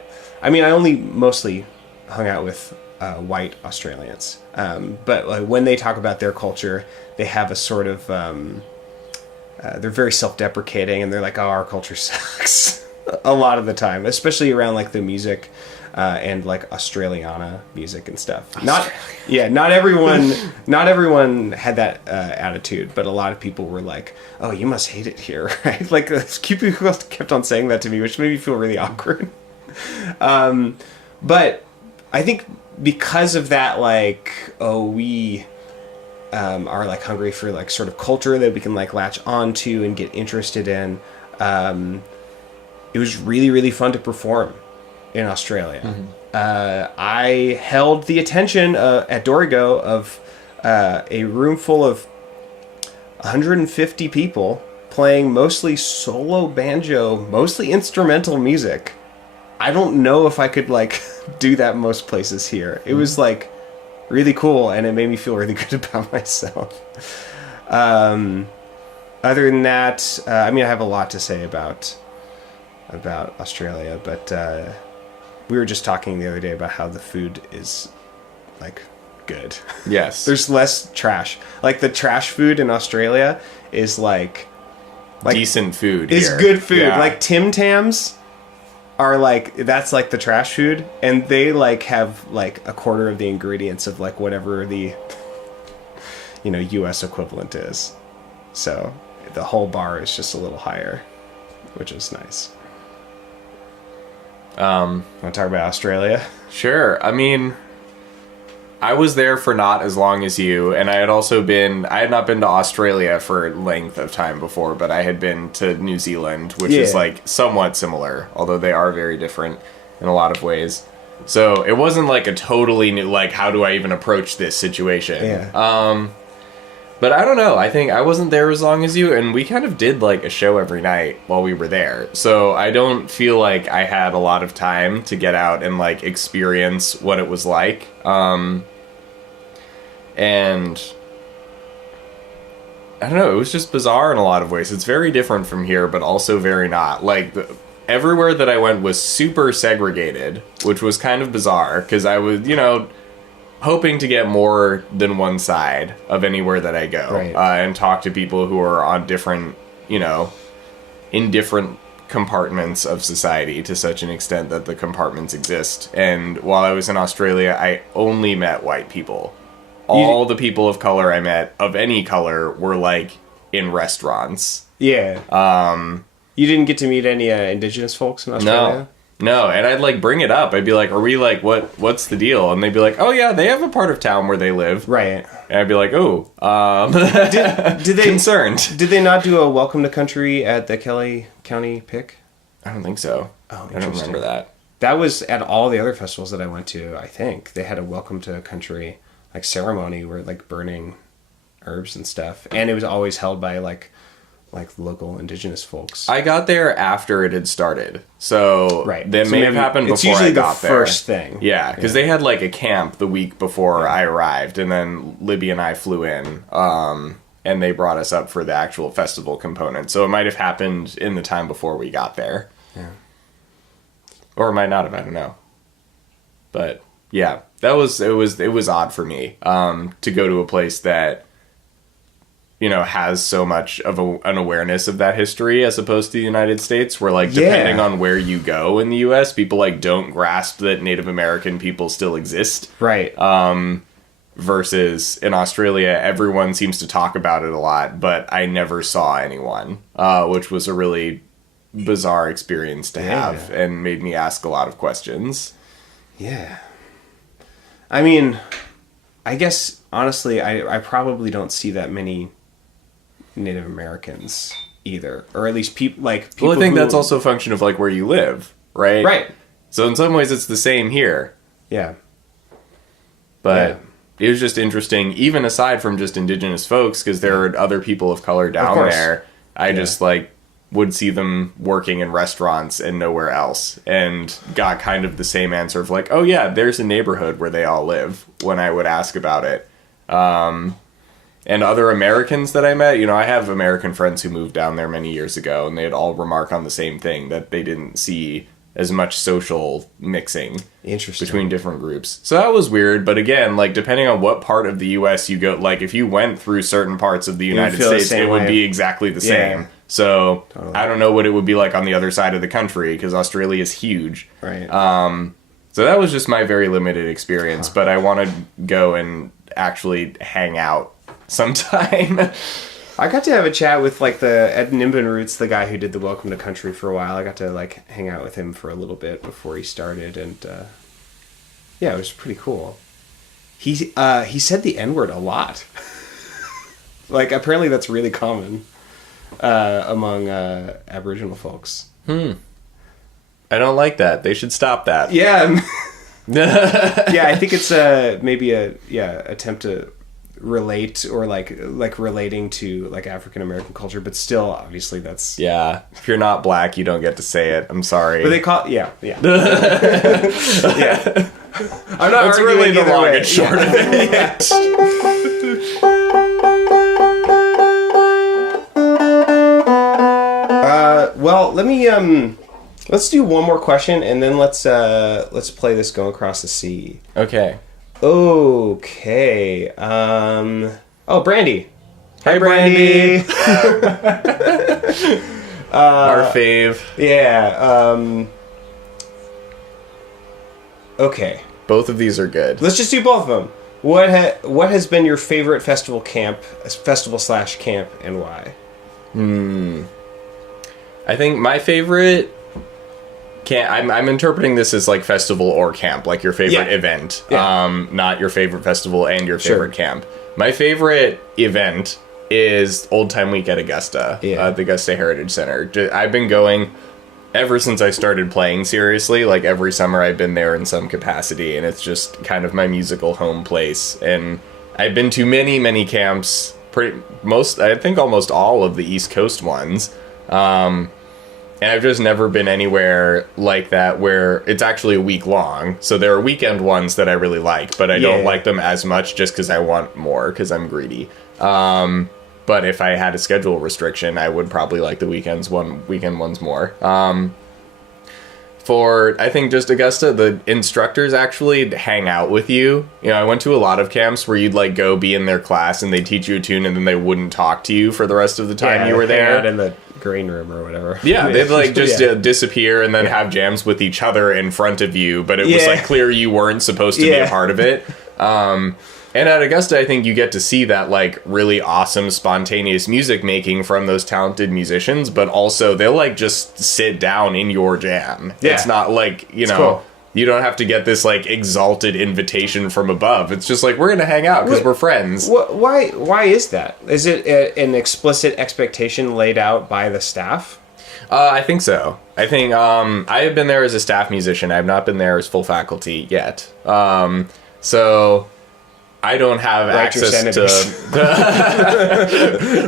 only mostly hung out with white Australians, but like, when they talk about their culture, they have a sort of, they're very self-deprecating, and they're like, oh, our culture sucks a lot of the time, especially around like the music. And like Australiana music and stuff. Not everyone had that attitude, but a lot of people were like, "Oh, you must hate it here," right? Like people kept on saying that to me, which made me feel really awkward. But I think because of that, like, we are like hungry for like sort of culture that we can like latch onto and get interested in. It was really, really fun to perform in Australia. Mm-hmm. I held the attention at Dorigo of a room full of 150 people playing mostly solo banjo, mostly instrumental music. I don't know if I could, like, do that most places here. It was, like, really cool, and it made me feel really good about myself. Other than that, I mean, I have a lot to say about Australia, but we were just talking the other day about how the food is, like, good. Yes. There's less trash. Like, the trash food in Australia is, like decent food It's here. good food. Yeah. Like, Tim Tams are, like, that's, like, the trash food, and they, like, have, like, a quarter of the ingredients of, like, whatever the, you know, U.S. equivalent is. So the whole bar is just a little higher, which is nice. Want to talk about Australia? Sure. I mean, I was there for not as long as you, and I had not been to Australia for length of time before, but I had been to New Zealand, which is, like, somewhat similar, although they are very different in a lot of ways. So it wasn't, like, a totally new, like, how do I even approach this situation? Yeah. But I don't know. I think I wasn't there as long as you, and we kind of did, like, a show every night while we were there. So I don't feel like I had a lot of time to get out and, like, experience what it was like. And I don't know, it was just bizarre in a lot of ways. It's very different from here, but also very not. Like, everywhere that I went was super segregated, which was kind of bizarre, because I was, you know, hoping to get more than one side of anywhere that I go. Right. And talk to people who are on different, you know, in different compartments of society to such an extent that the compartments exist. And while I was in Australia, I only met white people. All the people of color I met, of any color, were, like, in restaurants. Yeah. You didn't get to meet any indigenous folks in Australia? No, and I'd, like, bring it up. I'd be like, are we, like, what's the deal? And they'd be like, oh, yeah, they have a part of town where they live. Right. And I'd be like, oh, Did they concerned. Did they not do a welcome to country at the Kelly County Pick? I don't think so. Oh, I don't remember that. That was at all the other festivals that I went to, I think. They had a welcome to country, like, ceremony where, like, burning herbs and stuff. And it was always held by, like local indigenous folks. I got there after it had started, so Right. that So may have maybe happened it's before usually I got the there. first thing. Yeah, because they had, like, a camp the week before I arrived, and then Libby and I flew in, and they brought us up for the actual festival component. So it might have happened in the time before we got there. Yeah. Or it might not have, I don't know. But yeah, it was odd for me to go to a place that, you know, has so much of an awareness of that history as opposed to the United States, where, like, depending on where you go in the US, people, like, don't grasp that Native American people still exist. Right. Versus in Australia, everyone seems to talk about it a lot, but I never saw anyone, which was a really bizarre experience to have and made me ask a lot of questions. Yeah. I mean, I guess, honestly, I probably don't see that many Native Americans either. Or at least people, like, people Well, I think who, that's also a function of, like, where you live, right? Right. So in some ways it's the same here. Yeah. But it was just interesting, even aside from just indigenous folks, because there are other people of color down there. I just, like, would see them working in restaurants and nowhere else, and got kind of the same answer of, like, oh yeah, there's a neighborhood where they all live, when I would ask about it. And other Americans that I met, you know, I have American friends who moved down there many years ago, and they'd all remark on the same thing, that they didn't see as much social mixing between different groups. So that was weird, but again, like, depending on what part of the U.S. you go, like, if you went through certain parts of the United States, it would be exactly the same. So I don't know what it would be like on the other side of the country, because Australia is huge. Right. So that was just my very limited experience, but I want to go and actually hang out sometime. I got to have a chat with, like, the Ed Nimbin Roots, the guy who did the Welcome to Country for a while. I got to, like, hang out with him for a little bit before he started, and yeah, it was pretty cool. He said the N-word a lot. Like, apparently that's really common among Aboriginal folks. I don't like that. They should stop that. Yeah. Yeah, I think it's maybe a attempt to relate or like relating to like African American culture, but still, obviously, that's Yeah. If you're not black, you don't get to say it. I'm sorry. But they call yeah. Yeah. I'm not That's arguing really the either long way. and short of it. Well, let me let's do one more question and then let's play this Going Across the Sea. Okay. Okay. Oh, Brandy. Hi, Brandy. Our fave. Yeah. Okay. Both of these are good. Let's just do both of them. What has been your favorite festival /camp, and why? I think my favorite I'm interpreting this as like festival or camp, like your favorite event. Yeah. Not your favorite festival and your favorite camp. My favorite event is Old Time Week at Augusta, the Augusta Heritage Center. I've been going ever since I started playing seriously. Like every summer I've been there in some capacity, and it's just kind of my musical home place. And I've been to many, many camps, I think almost all of the East Coast ones. And I've just never been anywhere like that where it's actually a week long. So there are weekend ones that I really like, but I don't like them as much just because I want more, because I'm greedy. But if I had a schedule restriction, I would probably like the weekend ones more. For, I think, just Augusta, the instructors actually hang out with you. You know, I went to a lot of camps where you'd, like, go be in their class and they'd teach you a tune and then they wouldn't talk to you for the rest of the time you were there. Hang out in the green room or whatever. Yeah, they'd, like, just disappear and then have jams with each other in front of you, but it was, like, clear you weren't supposed to be a part of it. And at Augusta, I think you get to see that, like, really awesome, spontaneous music making from those talented musicians, but also they'll, like, just sit down in your jam. Yeah. It's not like, you know, cool. You don't have to get this, like, exalted invitation from above. It's just like, we're going to hang out because we're friends. Why is that? Is it an explicit expectation laid out by the staff? I think so. I think I have been there as a staff musician. I have not been there as full faculty yet. So I don't have access to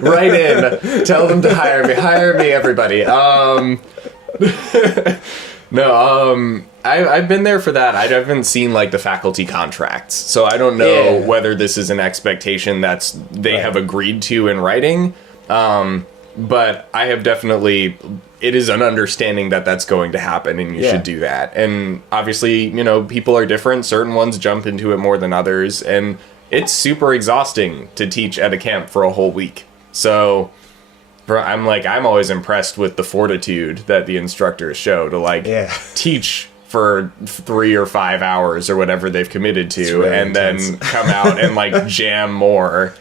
write in, tell them to hire me, everybody. I've been there for that. I haven't seen like the faculty contracts, so I don't know whether this is an expectation they have agreed to in writing. But I have definitely, it is an understanding that that's going to happen and you should do that. And obviously, you know, people are different. Certain ones jump into it more than others. And it's super exhausting to teach at a camp for a whole week. So I'm always impressed with the fortitude that the instructors show to teach for 3 or 5 hours or whatever they've committed to, really and intense. Then come out and like jam more.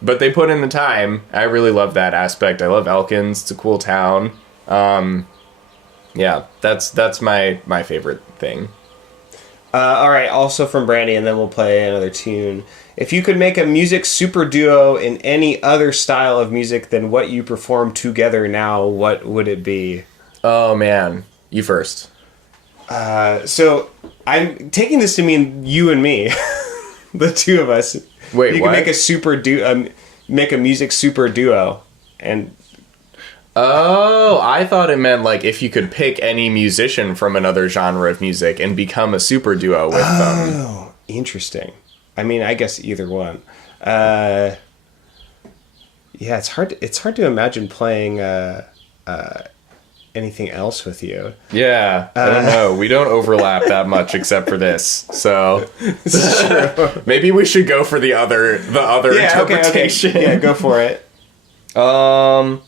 But they put in the time. I really love that aspect. I love Elkins. It's a cool town. That's my favorite thing. All right, also from Brandy, and then we'll play another tune. If you could make a music super duo in any other style of music than what you perform together now, what would it be? Oh, man. You first. So I'm taking this to mean you and me, the two of us. Wait, you what? can make a super make a music super duo, and oh, I thought it meant like if you could pick any musician from another genre of music and become a super duo with them. Oh, interesting. I mean, I guess either one. Yeah, it's hard to imagine playing anything else with you. Yeah, I don't know. We don't overlap that much except for this. So maybe we should go for the other interpretation. Okay. Yeah, go for it. Sorry,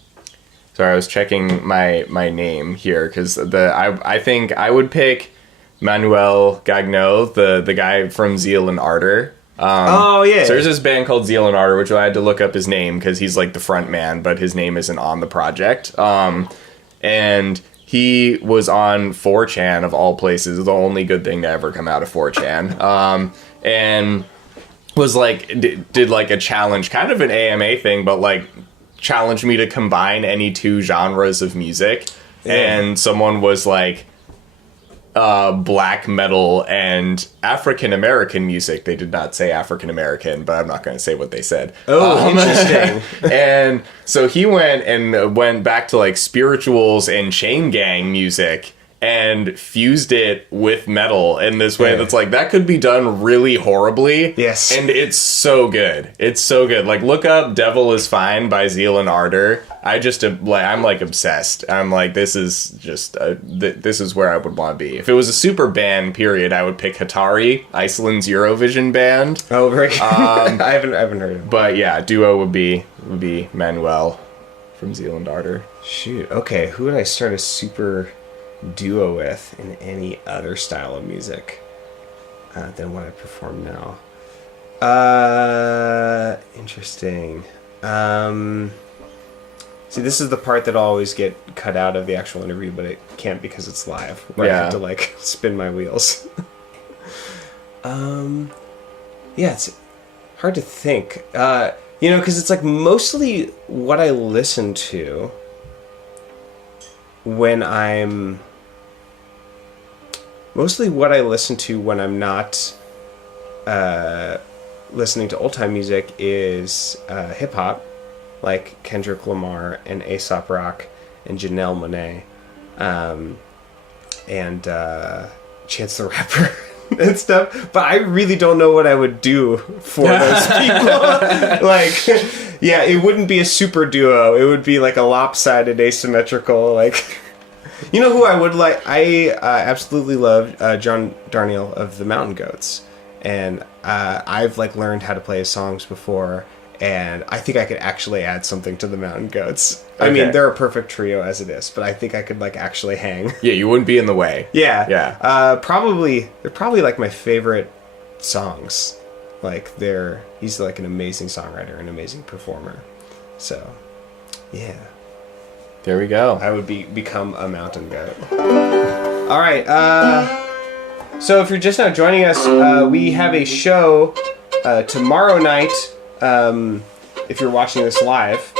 I was checking my name here because I think I would pick Manuel Gagnon, the guy from Zeal and Ardor. So there's this band called Zeal and Ardor, which I had to look up his name because he's like the front man, but his name isn't on the project. And he was on 4chan of all places, the only good thing to ever come out of 4chan. And was like, did like a challenge, kind of an AMA thing, but like challenged me to combine any two genres of music. Yeah. And someone was like, black metal and African American music. They did not say African American, but I'm not going to say what they said. Oh, interesting. And so he went back to like spirituals and chain gang music and fused it with metal in this way that's like, that could be done really horribly. Yes. And it's so good. It's so good. Like, look up Devil is Fine by Zeal and Ardor. I'm like obsessed. I'm like, this is just, this is where I would want to be. If it was a super band, period, I would pick Hatari, Iceland's Eurovision band. Oh, very good. I haven't heard of it. But yeah, duo would be Manuel from Zeal and Ardor. Shoot. Okay, who would I start a super duo with in any other style of music than what I perform now? Interesting. See, this is the part that always get cut out of the actual interview, but it can't because it's live. Where I have to like spin my wheels. Yeah, it's hard to think. Because it's like mostly what I listen to when I'm not listening to old time music is hip hop, like Kendrick Lamar and Aesop Rock and Janelle Monáe, and Chance the Rapper and stuff. But I really don't know what I would do for those people. Like, yeah, it wouldn't be a super duo. It would be like a lopsided, asymmetrical, like. You know who I would like? I absolutely love John Darnielle of the Mountain Goats, and I've like learned how to play his songs before, and I think I could actually add something to the Mountain Goats. Okay. I mean, they're a perfect trio as it is, but I think I could like actually hang. Yeah, you wouldn't be in the way. Yeah, yeah. They're probably like my favorite songs. Like he's like an amazing songwriter, an amazing performer. So, yeah. There we go. I would become a mountain goat. All right. So if you're just now joining us, we have a show tomorrow night. If you're watching this live,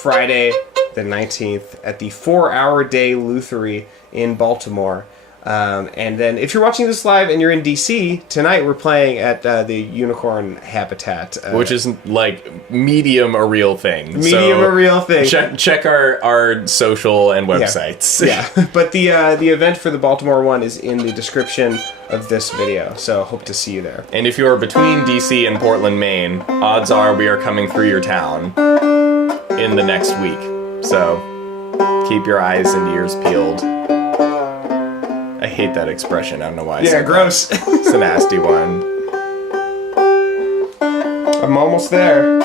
Friday the 19th at the 4-Hour Day Luthery in Baltimore. And then if you're watching this live and you're in DC, tonight we're playing at the Unicorn Habitat. Which is like medium a real thing. A real thing. Check our social and websites. Yeah. But the event for the Baltimore one is in the description of this video. So hope to see you there. And if you are between DC and Portland, Maine, odds are we are coming through your town in the next week. So keep your eyes and ears peeled. I hate that expression. I don't know why I said gross. That. It's a nasty one. I'm almost there.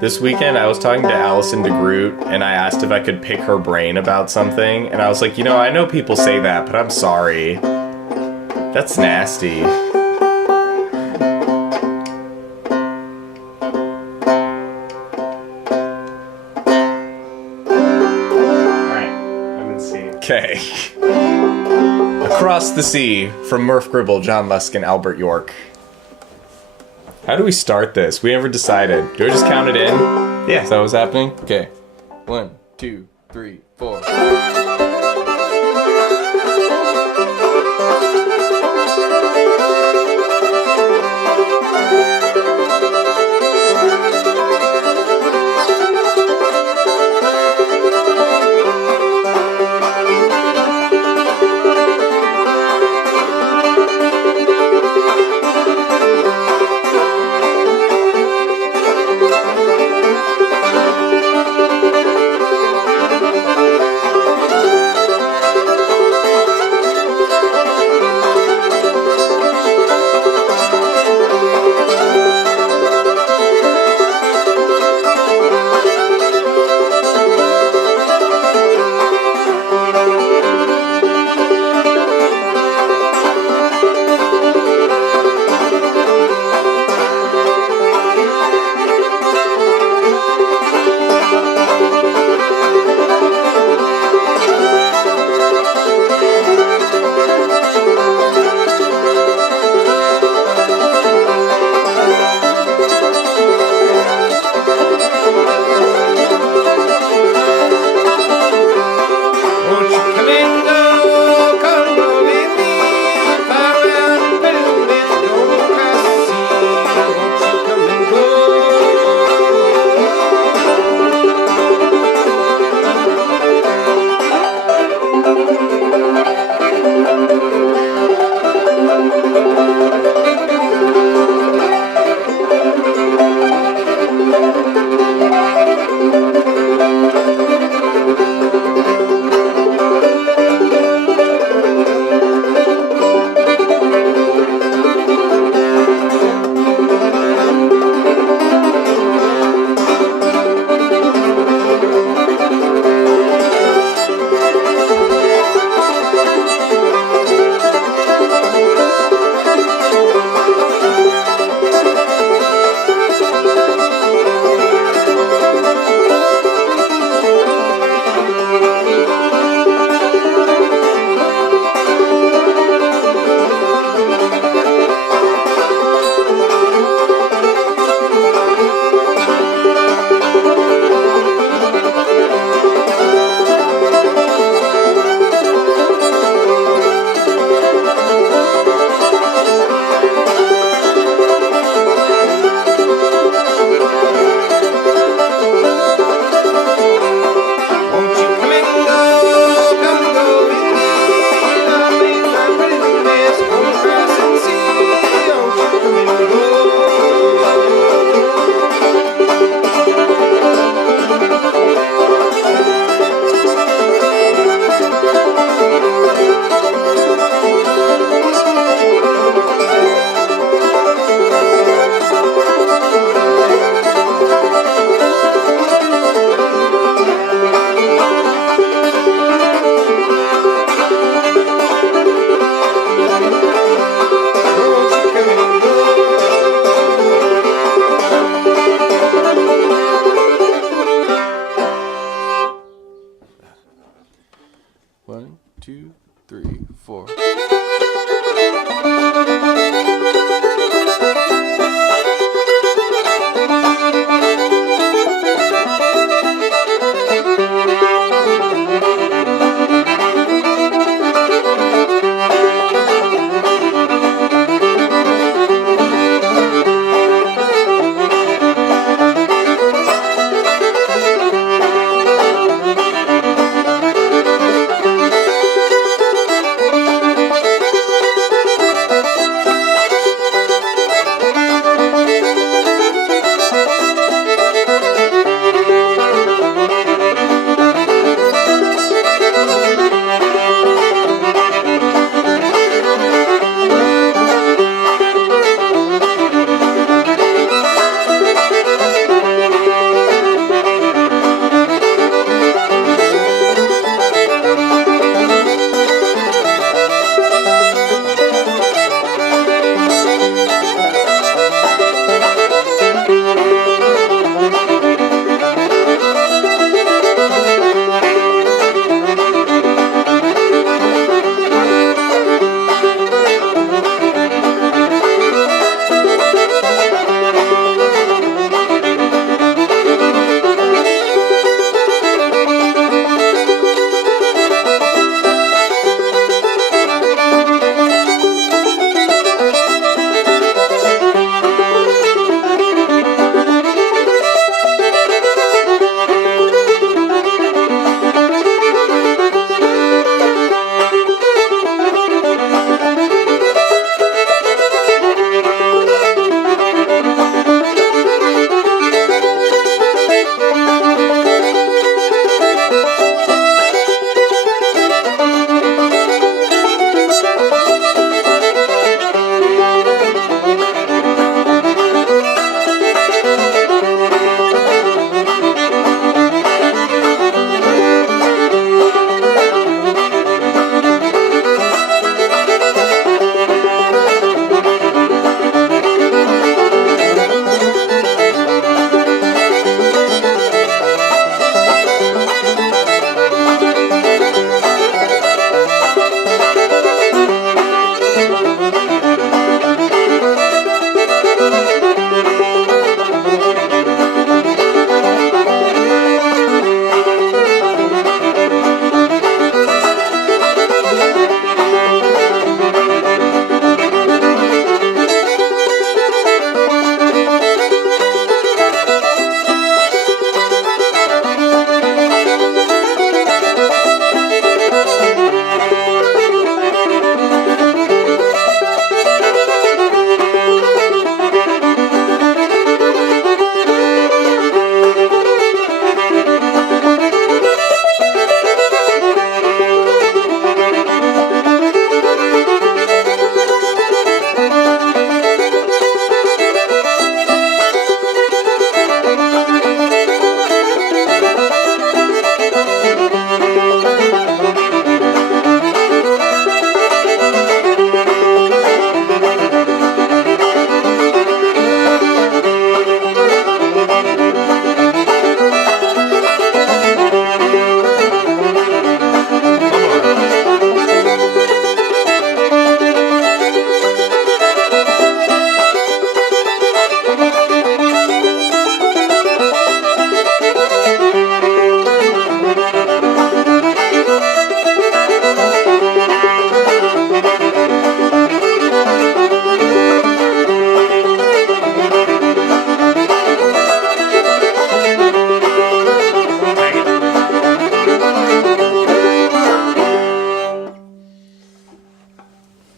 This weekend, I was talking to Allison DeGroot, and I asked if I could pick her brain about something, and I was like, I know people say that, but I'm sorry. That's nasty. Okay. Across the sea, from Murph Gribble, John Lusk, and Albert York. How do we start this? We never decided. Do I just count it in? Yeah. Is that what's happening? Okay. 1, 2, 3, 4.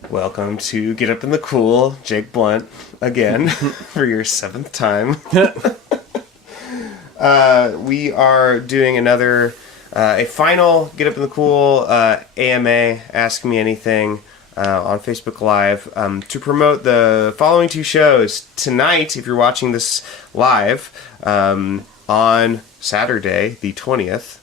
Welcome to Get Up in the Cool, Jake Blount, again, for your 7th time. We are doing a final Get Up in the Cool AMA, Ask Me Anything, on Facebook Live to promote the following 2 shows. Tonight, if you're watching this live, on Saturday, the 20th,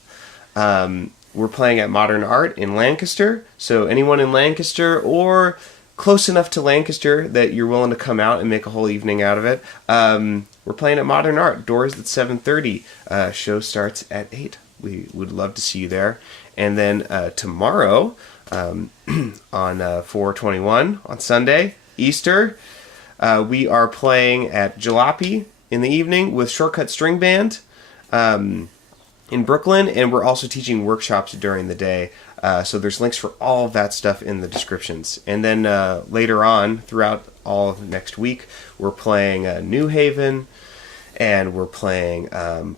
we're playing at Modern Art in Lancaster. So anyone in Lancaster or close enough to Lancaster that you're willing to come out and make a whole evening out of it, we're playing at Modern Art. Doors at 7:30. Show starts at 8. We would love to see you there. And then tomorrow, on 4/21, on Sunday, Easter, we are playing at Jalopy in the evening with Shortcut String Band in Brooklyn, and we're also teaching workshops during the day. So there's links for all of that stuff in the descriptions. And then later on, throughout all of next week, we're playing New Haven, and we're playing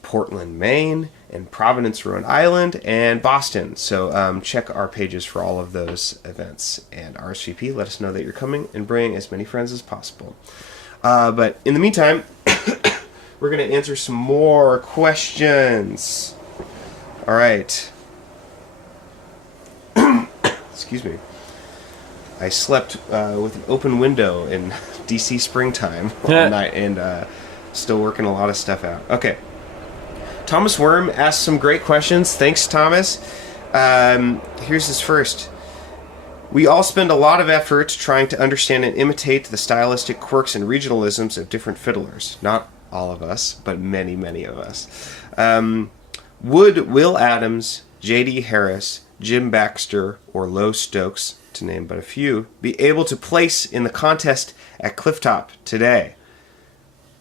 Portland, Maine, and Providence, Rhode Island, and Boston. So check our pages for all of those events. And RSVP, let us know that you're coming, and bring as many friends as possible. But in the meantime, we're going to answer some more questions. All right. Excuse me. I slept with an open window in DC springtime all night and still working a lot of stuff out. Okay. Thomas Worm asked some great questions. Thanks, Thomas. Here's his first. We all spend a lot of effort trying to understand and imitate the stylistic quirks and regionalisms of different fiddlers. Not all of us, but many, many of us. Would Will Adams, J.D. Harris, Jim Baxter, or Lowe Stokes, to name but a few, be able to place in the contest at Clifftop today?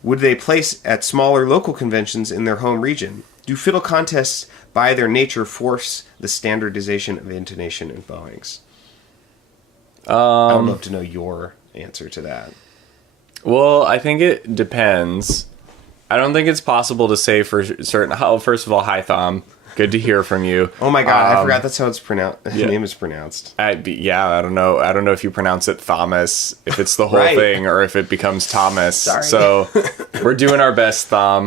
Would they place at smaller local conventions in their home region? Do fiddle contests, by their nature, force the standardization of intonation and bowings? I would love to know your answer to that. Well, I think it depends. I don't think it's possible to say for certain. Oh, first of all, hi, Thom. Good to hear from you. Oh my God, I forgot that's how it's pronounced. His name is pronounced. I don't know. I don't know if you pronounce it Thomas, if it's the whole Right. thing, or if it becomes Thomas. Sorry. So we're doing our best, Thom.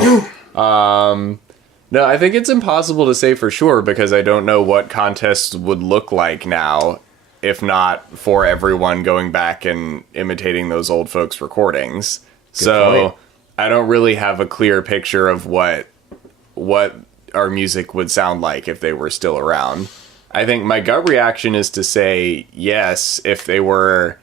No, I think it's impossible to say for sure because I don't know what contests would look like now, if not for everyone going back and imitating those old folks' recordings. So point. I don't really have a clear picture of what our music would sound like if they were still around. I think my gut reaction is to say yes if they were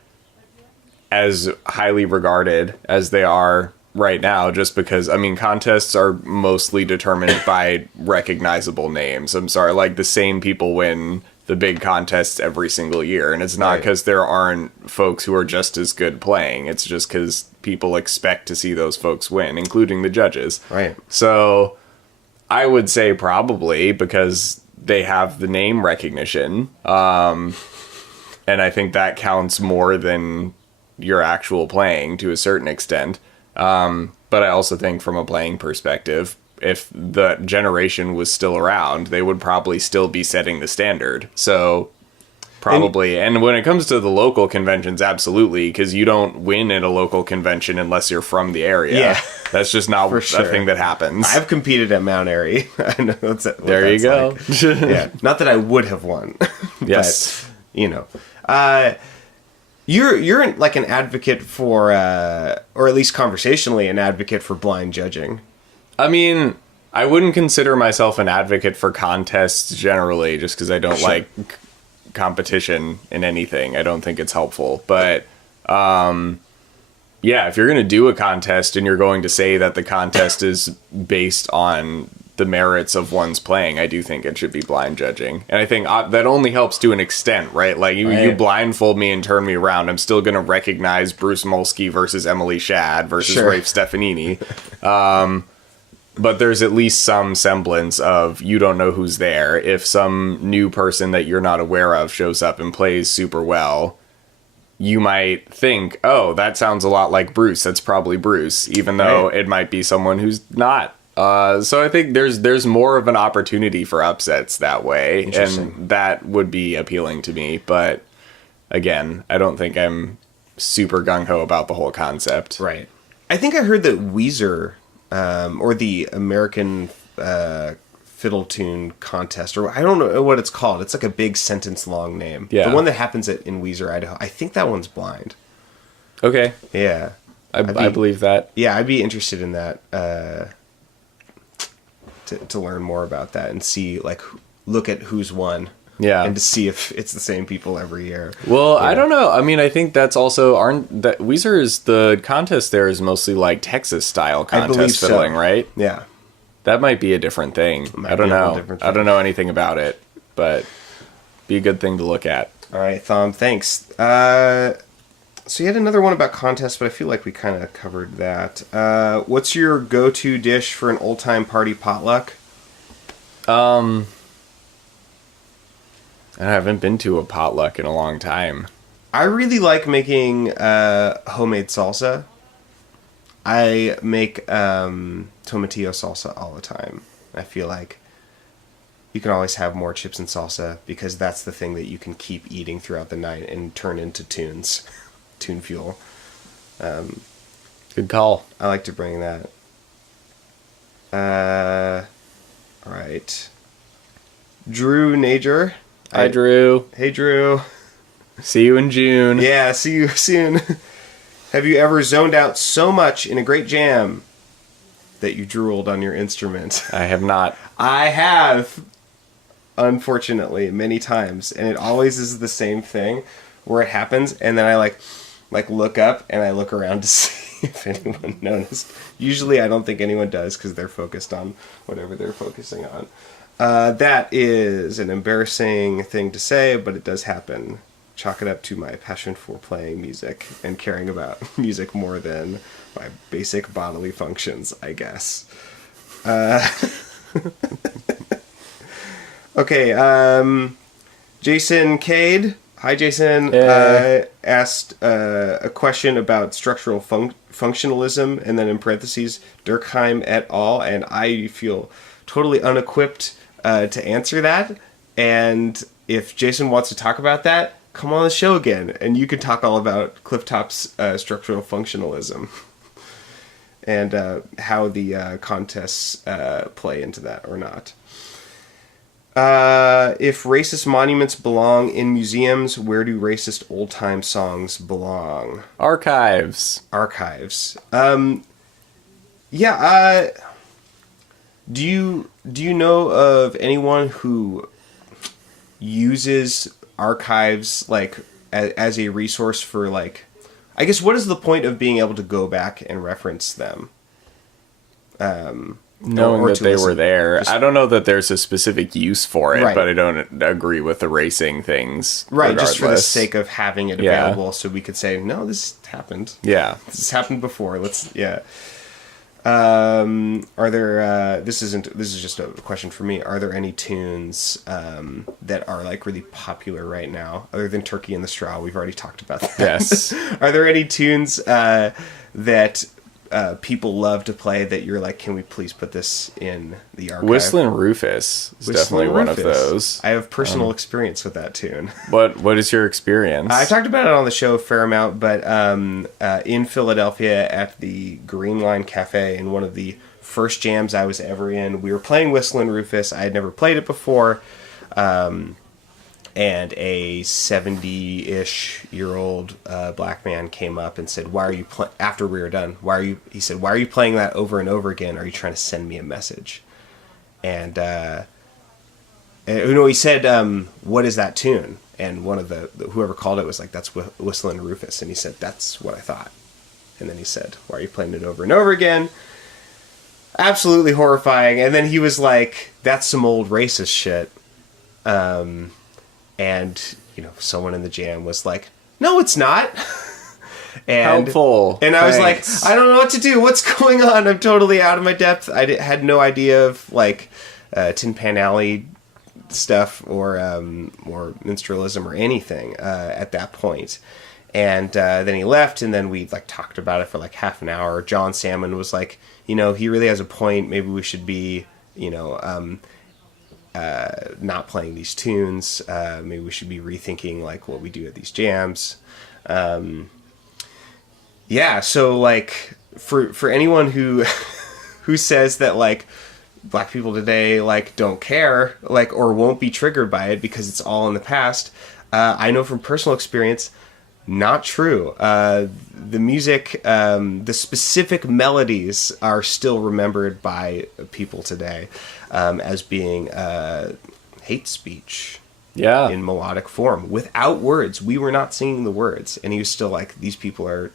as highly regarded as they are right now, just because, I mean, contests are mostly determined by recognizable names. I'm sorry, like the same people win the big contests every single year, and it's not because there aren't folks who are just as good playing. It's just because people expect to see those folks win, including the judges. Right. So I would say probably because they have the name recognition. And I think that counts more than your actual playing to a certain extent. But I also think from a playing perspective, if the generation was still around, they would probably still be setting the standard. So probably. And when it comes to the local conventions, absolutely, because you don't win at a local convention unless you're from the area. Yeah. That's just not a sure. thing that happens. I've competed at Mount Airy. I know what There you go. like. Yeah, not that I would have won. Yes. But, you know. You're like an advocate for, or at least conversationally, an advocate for blind judging. I mean, I wouldn't consider myself an advocate for contests generally, just because I don't like competition in anything. I don't think it's helpful. But, yeah, if you're going to do a contest and you're going to say that the contest is based on the merits of one's playing, I do think it should be blind judging. And I think that only helps to an extent, right? Like, you blindfold me and turn me around, I'm still going to recognize Bruce Molsky versus Emily Shadd versus Rafe Stefanini. But there's at least some semblance of you don't know who's there. If some new person that you're not aware of shows up and plays super well, you might think, oh, that sounds a lot like Bruce. That's probably Bruce, even though it might be someone who's not. So I think there's more of an opportunity for upsets that way, and that would be appealing to me. But again, I don't think I'm super gung-ho about the whole concept. Right. I think I heard that Weezer, or the American Fiddle Tune Contest, or I don't know what it's called. It's like a big sentence-long name. Yeah. The one that happens in Weezer, Idaho. I think that one's blind. Okay. Yeah. I believe that. Yeah, I'd be interested in that, to learn more about that and see, like, look at who's won. Yeah. And to see if it's the same people every year. Well, Yeah. I don't know. I mean, I think that's also that Weezer's the contest there is mostly like Texas style believe contest so. fiddling, right? Yeah. That might be a different thing. Might I don't be a know. different I thing. don't know anything about it, but be a good thing to look at. All right, Thom, thanks. So you had another one about contests, but I feel like we kind of covered that. What's your go-to dish for an old-time party potluck? I haven't been to a potluck in a long time. I really like making homemade salsa. I make tomatillo salsa all the time. I feel like you can always have more chips and salsa because that's the thing that you can keep eating throughout the night and turn into tunes, tune fuel. Good call. I like to bring that. All right. Drew Nager. Hi, Drew. Hey, Drew. See you in June. Yeah, see you soon. Have you ever zoned out so much in a great jam that you drooled on your instrument? I have not. I have, unfortunately, many times, and it always is the same thing where it happens, and then I like look up and I look around to see if anyone noticed. Usually, I don't think anyone does because they're focused on whatever they're focusing on. That is an embarrassing thing to say, but it does happen. Chalk it up to my passion for playing music and caring about music more than my basic bodily functions, I guess. Okay, Jason Cade. Hi, Jason. Asked a question about structural functionalism, and then in parentheses, Durkheim et al., and I feel totally unequipped to answer that. And if Jason wants to talk about that, come on the show again, and you can talk all about Clifftop's structural functionalism and how the contests play into that or not. If racist monuments belong in museums, where do racist old-time songs belong? Archives. Yeah. Do you know of anyone who uses archives like as a resource for, like, I guess, what is the point of being able to go back and reference them? Knowing or that to they listen. were there. I don't know that there's a specific use for it, Right. but I don't agree with erasing things. Right, just for the regardless. sake of having it Yeah. available, so we could say, no, this happened. Yeah. This has happened before. Are there? This is just a question for me. Are there any tunes that are like really popular right now, other than "Turkey in the Straw"? We've already talked about that. Yes. Are there any tunes that people love to play that you're like, can we please put this in the archive? Whistlin' Rufus is definitely one of those. I have personal experience with that tune. What is your experience? I talked about it on the show a fair amount, but in Philadelphia at the Green Line Cafe, in one of the first jams I was ever in, we were playing Whistlin' Rufus. I had never played it before, and a 70-ish-year-old black man came up and said, "Why are you after we were done? He said, "Why are you playing that over and over again? Are you trying to send me a message?" And he said, "What is that tune?" And one of the whoever called it was like, "That's Whistlin' Rufus." And he said, "That's what I thought." And then he said, "Why are you playing it over and over again?" Absolutely horrifying. And then he was like, "That's some old racist shit." And someone in the jam was like, "No, it's not." And, Helpful. And I was Thanks. like, "I don't know what to do. What's going on? I'm totally out of my depth." I had no idea of like Tin Pan Alley stuff or minstralism or anything at that point. And then he left, and then we like talked about it for like half an hour. John Salmon was like, he really has a point. Maybe we should be, not playing these tunes. Maybe we should be rethinking like what we do at these jams. So like for anyone who who says that like black people today like don't care like or won't be triggered by it because it's all in the past, I know from personal experience, not true. The music, the specific melodies are still remembered by people today as being hate speech. Yeah. In melodic form, without words. We were not singing the words, and he was still like, these people are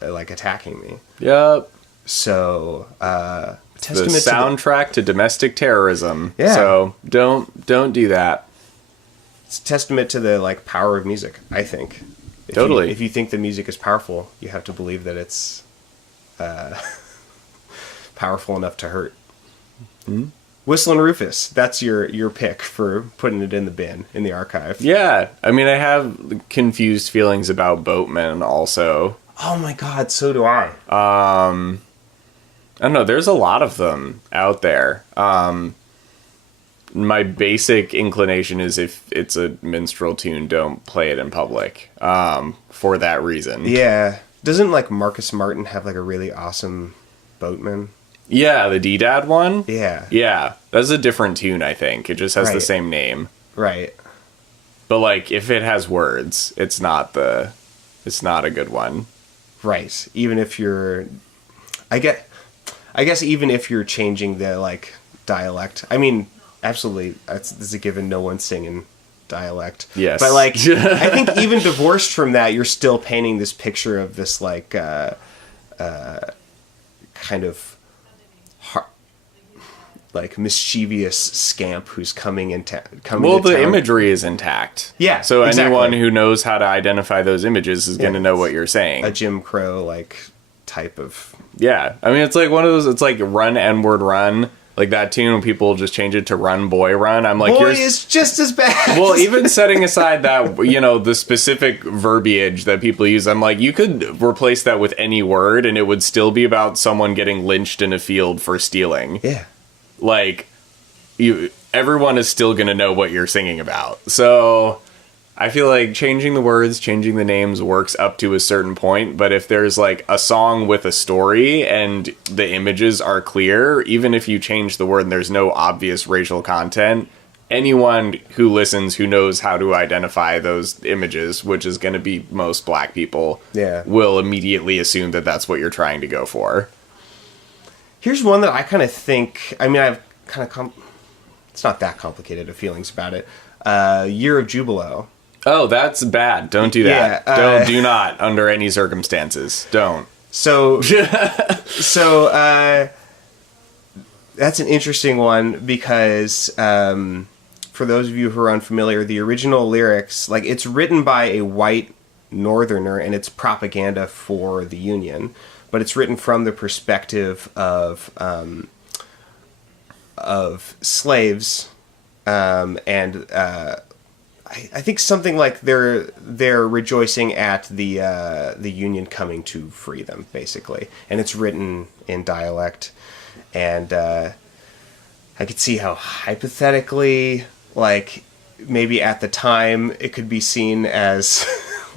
like attacking me. Yep. So, The testament soundtrack to domestic terrorism. Yeah. So don't do that. It's a testament to the like power of music, I think. Totally. If you think the music is powerful, you have to believe that it's powerful enough to hurt. Mm-hmm. Whistling Rufus, that's your pick for putting it in the bin, in the archive. Yeah. I mean, I have confused feelings about Boatmen also. Oh my god, so do I. I don't know. There's a lot of them out there. My basic inclination is if it's a minstrel tune, don't play it in public. For that reason. Yeah. Doesn't like Marcus Martin have like a really awesome Boatman? Yeah, the D-Dad one? Yeah. Yeah. That's a different tune, I think. It just has the Right. same name. Right. But like if it has words, it's not a good one. Right. Even if you're I guess even if you're changing the like dialect. I mean, absolutely, that's a given. No one's singing dialect. Yes. But like, I think even divorced from that, you're still painting this picture of this like kind of like mischievous scamp who's coming into Well, the town. imagery is intact. Yeah, So exactly. anyone who knows how to identify those images is going to know what you're saying. A Jim Crow like type of. Yeah. I mean, it's like one of those, it's like Run N-Word Run. Like that tune when people just change it to Run Boy Run. I'm like, Boy is just as bad. Well, even setting aside that, you know, the specific verbiage that people use, I'm like, you could replace that with any word and it would still be about someone getting lynched in a field for stealing. Yeah. Like, everyone is still going to know what you're singing about. So I feel like changing the words, changing the names works up to a certain point. But if there's like a song with a story and the images are clear, even if you change the word and there's no obvious racial content, anyone who listens who knows how to identify those images, which is going to be most black people, will immediately assume that that's what you're trying to go for. Here's one that I kind of think, I mean, I've kind of, it's not that complicated of feelings about it. Year of Jubilo. Oh, that's bad. Don't do that. Yeah, do not, under any circumstances. Don't. So that's an interesting one because for those of you who are unfamiliar, the original lyrics, like it's written by a white northerner and it's propaganda for the Union, but it's written from the perspective of slaves, and I think something like they're rejoicing at the Union coming to free them, basically, and it's written in dialect, and I could see how hypothetically, like maybe at the time, it could be seen as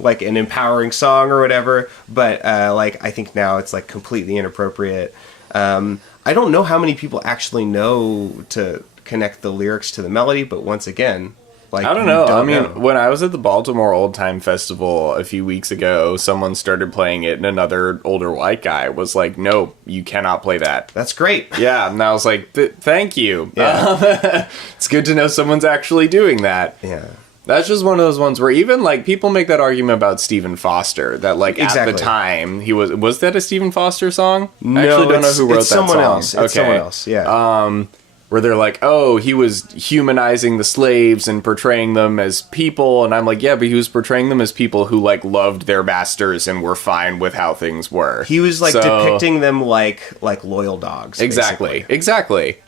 like an empowering song or whatever, but like I think now it's like completely inappropriate. I don't know how many people actually know to connect the lyrics to the melody, but once again, like I don't know. When I was at the Baltimore Old Time Festival a few weeks ago, someone started playing it, and another older white guy was like, "No, you cannot play that." That's great. Yeah, and I was like, "Thank you." Yeah. It's good to know someone's actually doing that. Yeah. That's just one of those ones where even like people make that argument about Stephen Foster that like Exactly. at the time he was that a Stephen Foster song? No, I actually don't know who wrote that someone song. else. It's someone else. Yeah. Where they're like, oh, he was humanizing the slaves and portraying them as people, and I'm like, yeah, but he was portraying them as people who like loved their masters and were fine with how things were. He was like depicting them like loyal dogs. Exactly. Basically. Exactly.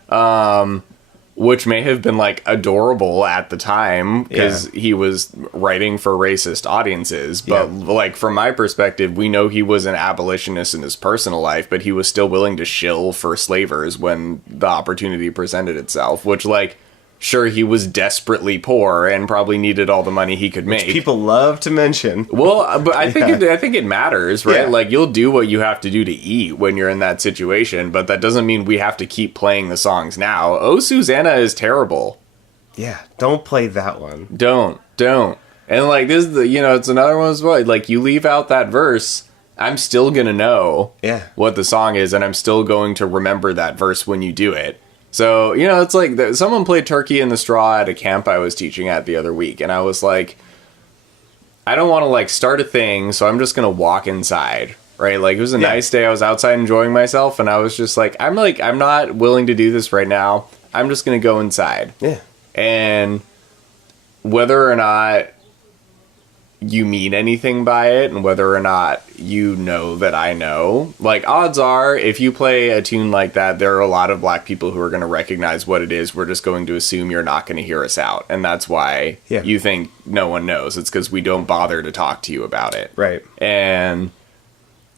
which may have been like adorable at the time because he was writing for racist audiences. But like from my perspective, we know he was an abolitionist in his personal life, but he was still willing to shill for slavers when the opportunity presented itself, which like, sure, he was desperately poor and probably needed all the money he could make. Which people love to mention. Well, but I think I think it matters, right? Yeah. Like you'll do what you have to do to eat when you're in that situation, but that doesn't mean we have to keep playing the songs now. Oh, Susanna is terrible. Yeah, don't play that one. Don't. And like this is it's another one as well. Like you leave out that verse, I'm still gonna know what the song is, and I'm still going to remember that verse when you do it. So, it's like someone played Turkey in the Straw at a camp I was teaching at the other week. And I was like, I don't want to like start a thing. So I'm just going to walk inside. Right. Like it was a nice day. I was outside enjoying myself. And I was just like, I'm not willing to do this right now. I'm just going to go inside. Yeah. And whether or not you mean anything by it and whether or not you know that I know, like odds are if you play a tune like that, there are a lot of black people who are going to recognize what it is. We're just going to assume you're not going to hear us out. And that's why you think no one knows. It's because we don't bother to talk to you about it. Right. And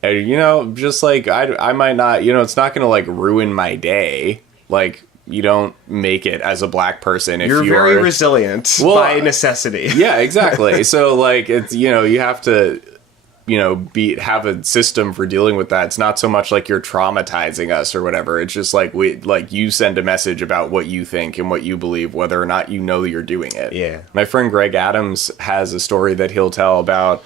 just like I might not, it's not going to like ruin my day. Like, you don't make it as a black person if you're very resilient by necessity. Yeah, exactly. So like it's you have to have a system for dealing with that. It's not so much like you're traumatizing us or whatever. It's just like you send a message about what you think and what you believe, whether or not you know you're doing it. Yeah. My friend Greg Adams has a story that he'll tell about.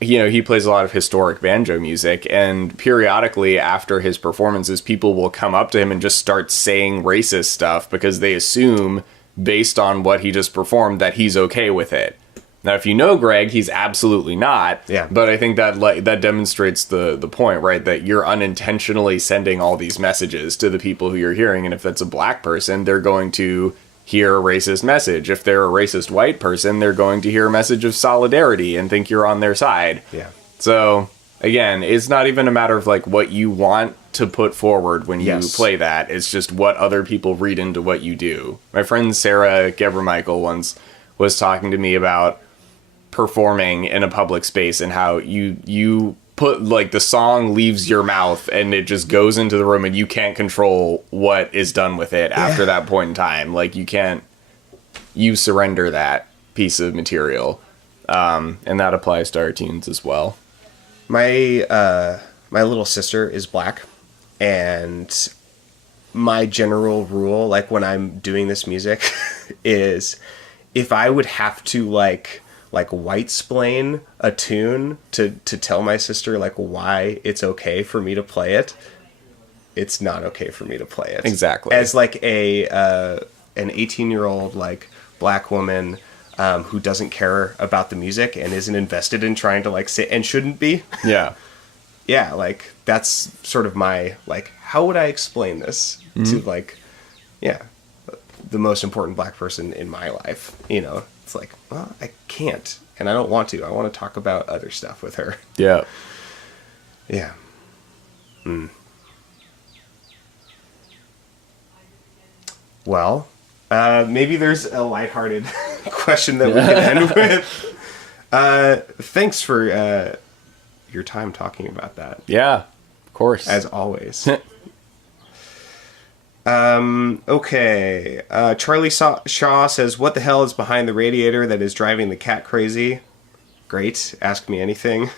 He plays a lot of historic banjo music, and periodically after his performances, people will come up to him and just start saying racist stuff because they assume, based on what he just performed, that he's okay with it. Now, if you know Greg, he's absolutely not. Yeah. But I think that that demonstrates the point, right? That you're unintentionally sending all these messages to the people who you're hearing, and if that's a black person, they're going to hear a racist message. If they're a racist white person, they're going to hear a message of solidarity and think you're on their side. Yeah. So again, it's not even a matter of like what you want to put forward when you play that. It's just what other people read into what you do. My friend Sarah Gebermichael once was talking to me about performing in a public space and how you put like the song leaves your mouth and it just goes into the room and you can't control what is done with it after that point in time. Like you surrender that piece of material. And that applies to our tunes as well. My little sister is black, and my general rule, like when I'm doing this music, is if I would have to like white-splain a tune to tell my sister like why it's okay for me to play it, it's not okay for me to play it. Exactly. As like an 18-year-old like black woman who doesn't care about the music and isn't invested in trying to like sit and shouldn't be. Yeah. Yeah, like that's sort of my like how would I explain this to like the most important black person in my life, It's like, well, I can't, and I don't want to. I want to talk about other stuff with her. Yeah. Yeah. Well, maybe there's a lighthearted question that we can end with. Thanks for your time talking about that. Yeah, of course. As always. Okay. Charlie Shaw says, what the hell is behind the radiator that is driving the cat crazy? Great. Ask me anything.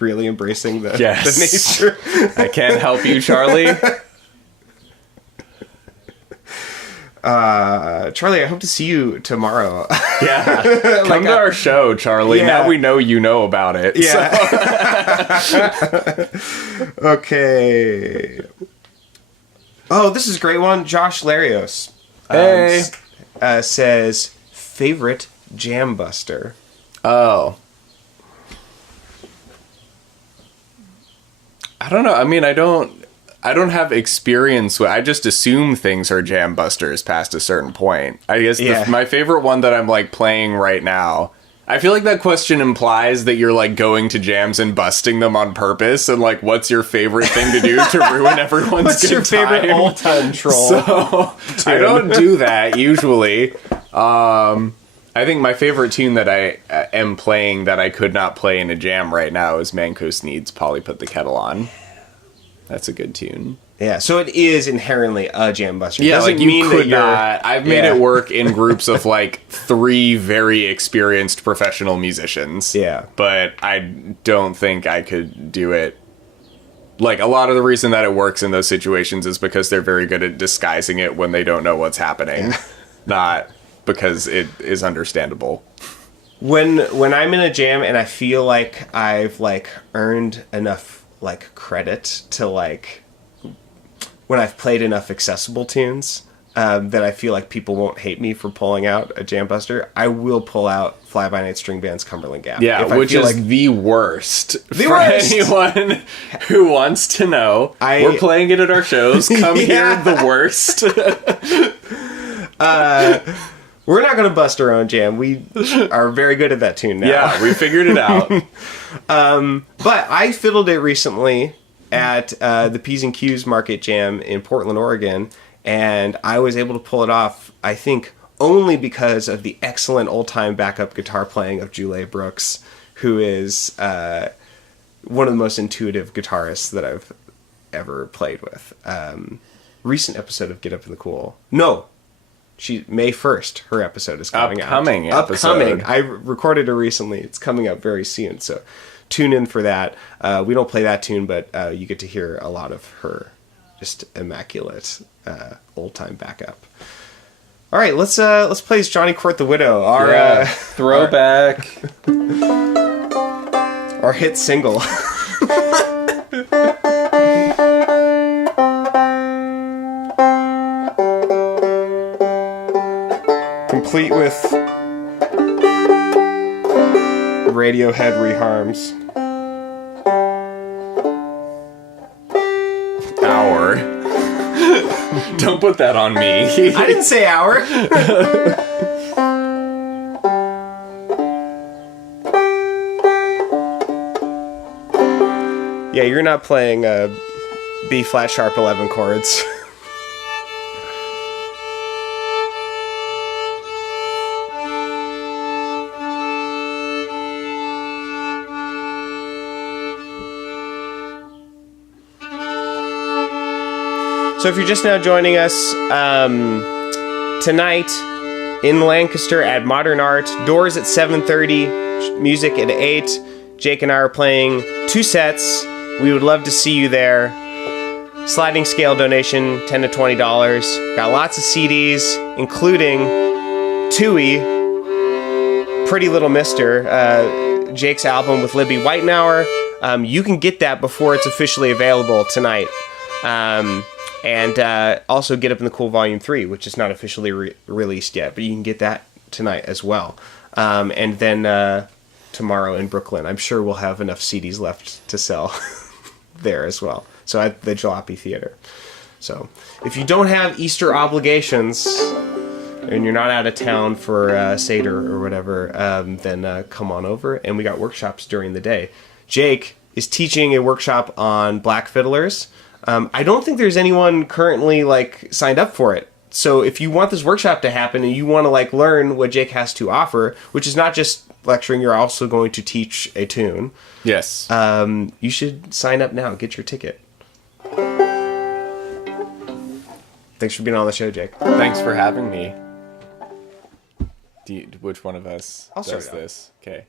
Really embracing the nature. I can't help you, Charlie. Charlie, I hope to see you tomorrow. Yeah. Come to our show, Charlie. Yeah. Now we know you know about it. Yeah. So. Okay. Oh, this is a great one. Josh Larios says, favorite Jam Buster. Oh. I don't know. I mean, I don't have experience with. I just assume things are jam busters past a certain point. I guess my favorite one that I'm like playing right now I feel like that question implies that you're like going to jams and busting them on purpose, and like, what's your favorite thing to do to ruin everyone's What's good your favorite time? all-time troll? So I don't do that usually. I think my favorite tune that I am playing that I could not play in a jam right now is Mancos Needs Polly Put the Kettle On. That's a good tune. Yeah, so it is inherently a jam buster. Yeah, Doesn't like you mean could that you're... not. I've made it work in groups of like 3 very experienced professional musicians. Yeah. But I don't think I could do it. Like, a lot of the reason that it works in those situations is because they're very good at disguising it when they don't know what's happening. Not because it is understandable. When I'm in a jam and I feel like I've like earned enough like credit to like when I've played enough accessible tunes that I feel like people won't hate me for pulling out a jam buster, I will pull out Fly By Night String Band's Cumberland Gap. Yeah, which is like the worst for worst. anyone who wants to know. We're playing it at our shows. Come hear the worst. We're not going to bust our own jam. We are very good at that tune now. Yeah, we figured it out. But I fiddled it recently at the P's and Q's Market Jam in Portland, Oregon, and I was able to pull it off, I think, only because of the excellent old-time backup guitar playing of Julie Brooks, who is one of the most intuitive guitarists that I've ever played with. Recent episode of Get Up in the Cool. No, May 1st, her episode is coming out. Upcoming. I recorded her recently. It's coming up very soon, so tune in for that. We don't play that tune, but you get to hear a lot of her just immaculate old-time backup. All right, let's play as Johnny Court the Widow, our throwback, our hit single. Complete with Radiohead reharms. Hour. Don't put that on me. I didn't say hour. Yeah, you're not playing B flat sharp 11 chords. So if you're just now joining us, tonight in Lancaster at Modern Art, doors at 7:30, music at 8. Jake and I are playing 2 sets. We would love to see you there. Sliding scale donation, $10 to $20. Got lots of CDs, including Tui, Pretty Little Mister, Jake's album with Libby Whitenauer. You can get that before it's officially available tonight. And also Get Up in the Cool Volume 3, which is not officially released yet, but you can get that tonight as well. And then tomorrow in Brooklyn, I'm sure we'll have enough CDs left to sell there as well. So at the Jalopy Theater. So if you don't have Easter obligations and you're not out of town for Seder or whatever, then come on over. And we got workshops during the day. Jake is teaching a workshop on black fiddlers. I don't think there's anyone currently like signed up for it. So if you want this workshop to happen and you want to like learn what Jake has to offer, which is not just lecturing, you're also going to teach a tune. Yes. You should sign up now. Get your ticket. Thanks for being on the show, Jake. Thanks for having me. Which one of us does this? Okay.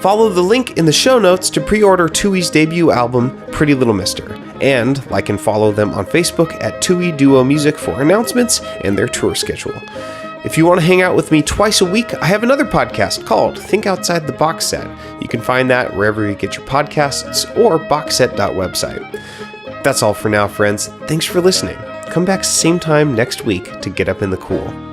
Follow the link in the show notes to pre-order Tui's debut album, Pretty Little Mister, and like and follow them on Facebook at Tui Duo Music for announcements and their tour schedule. If you want to hang out with me twice a week, I have another podcast called Think Outside the Box Set. You can find that wherever you get your podcasts or boxset.website. That's all for now, friends. Thanks for listening. Come back same time next week to get up in the cool.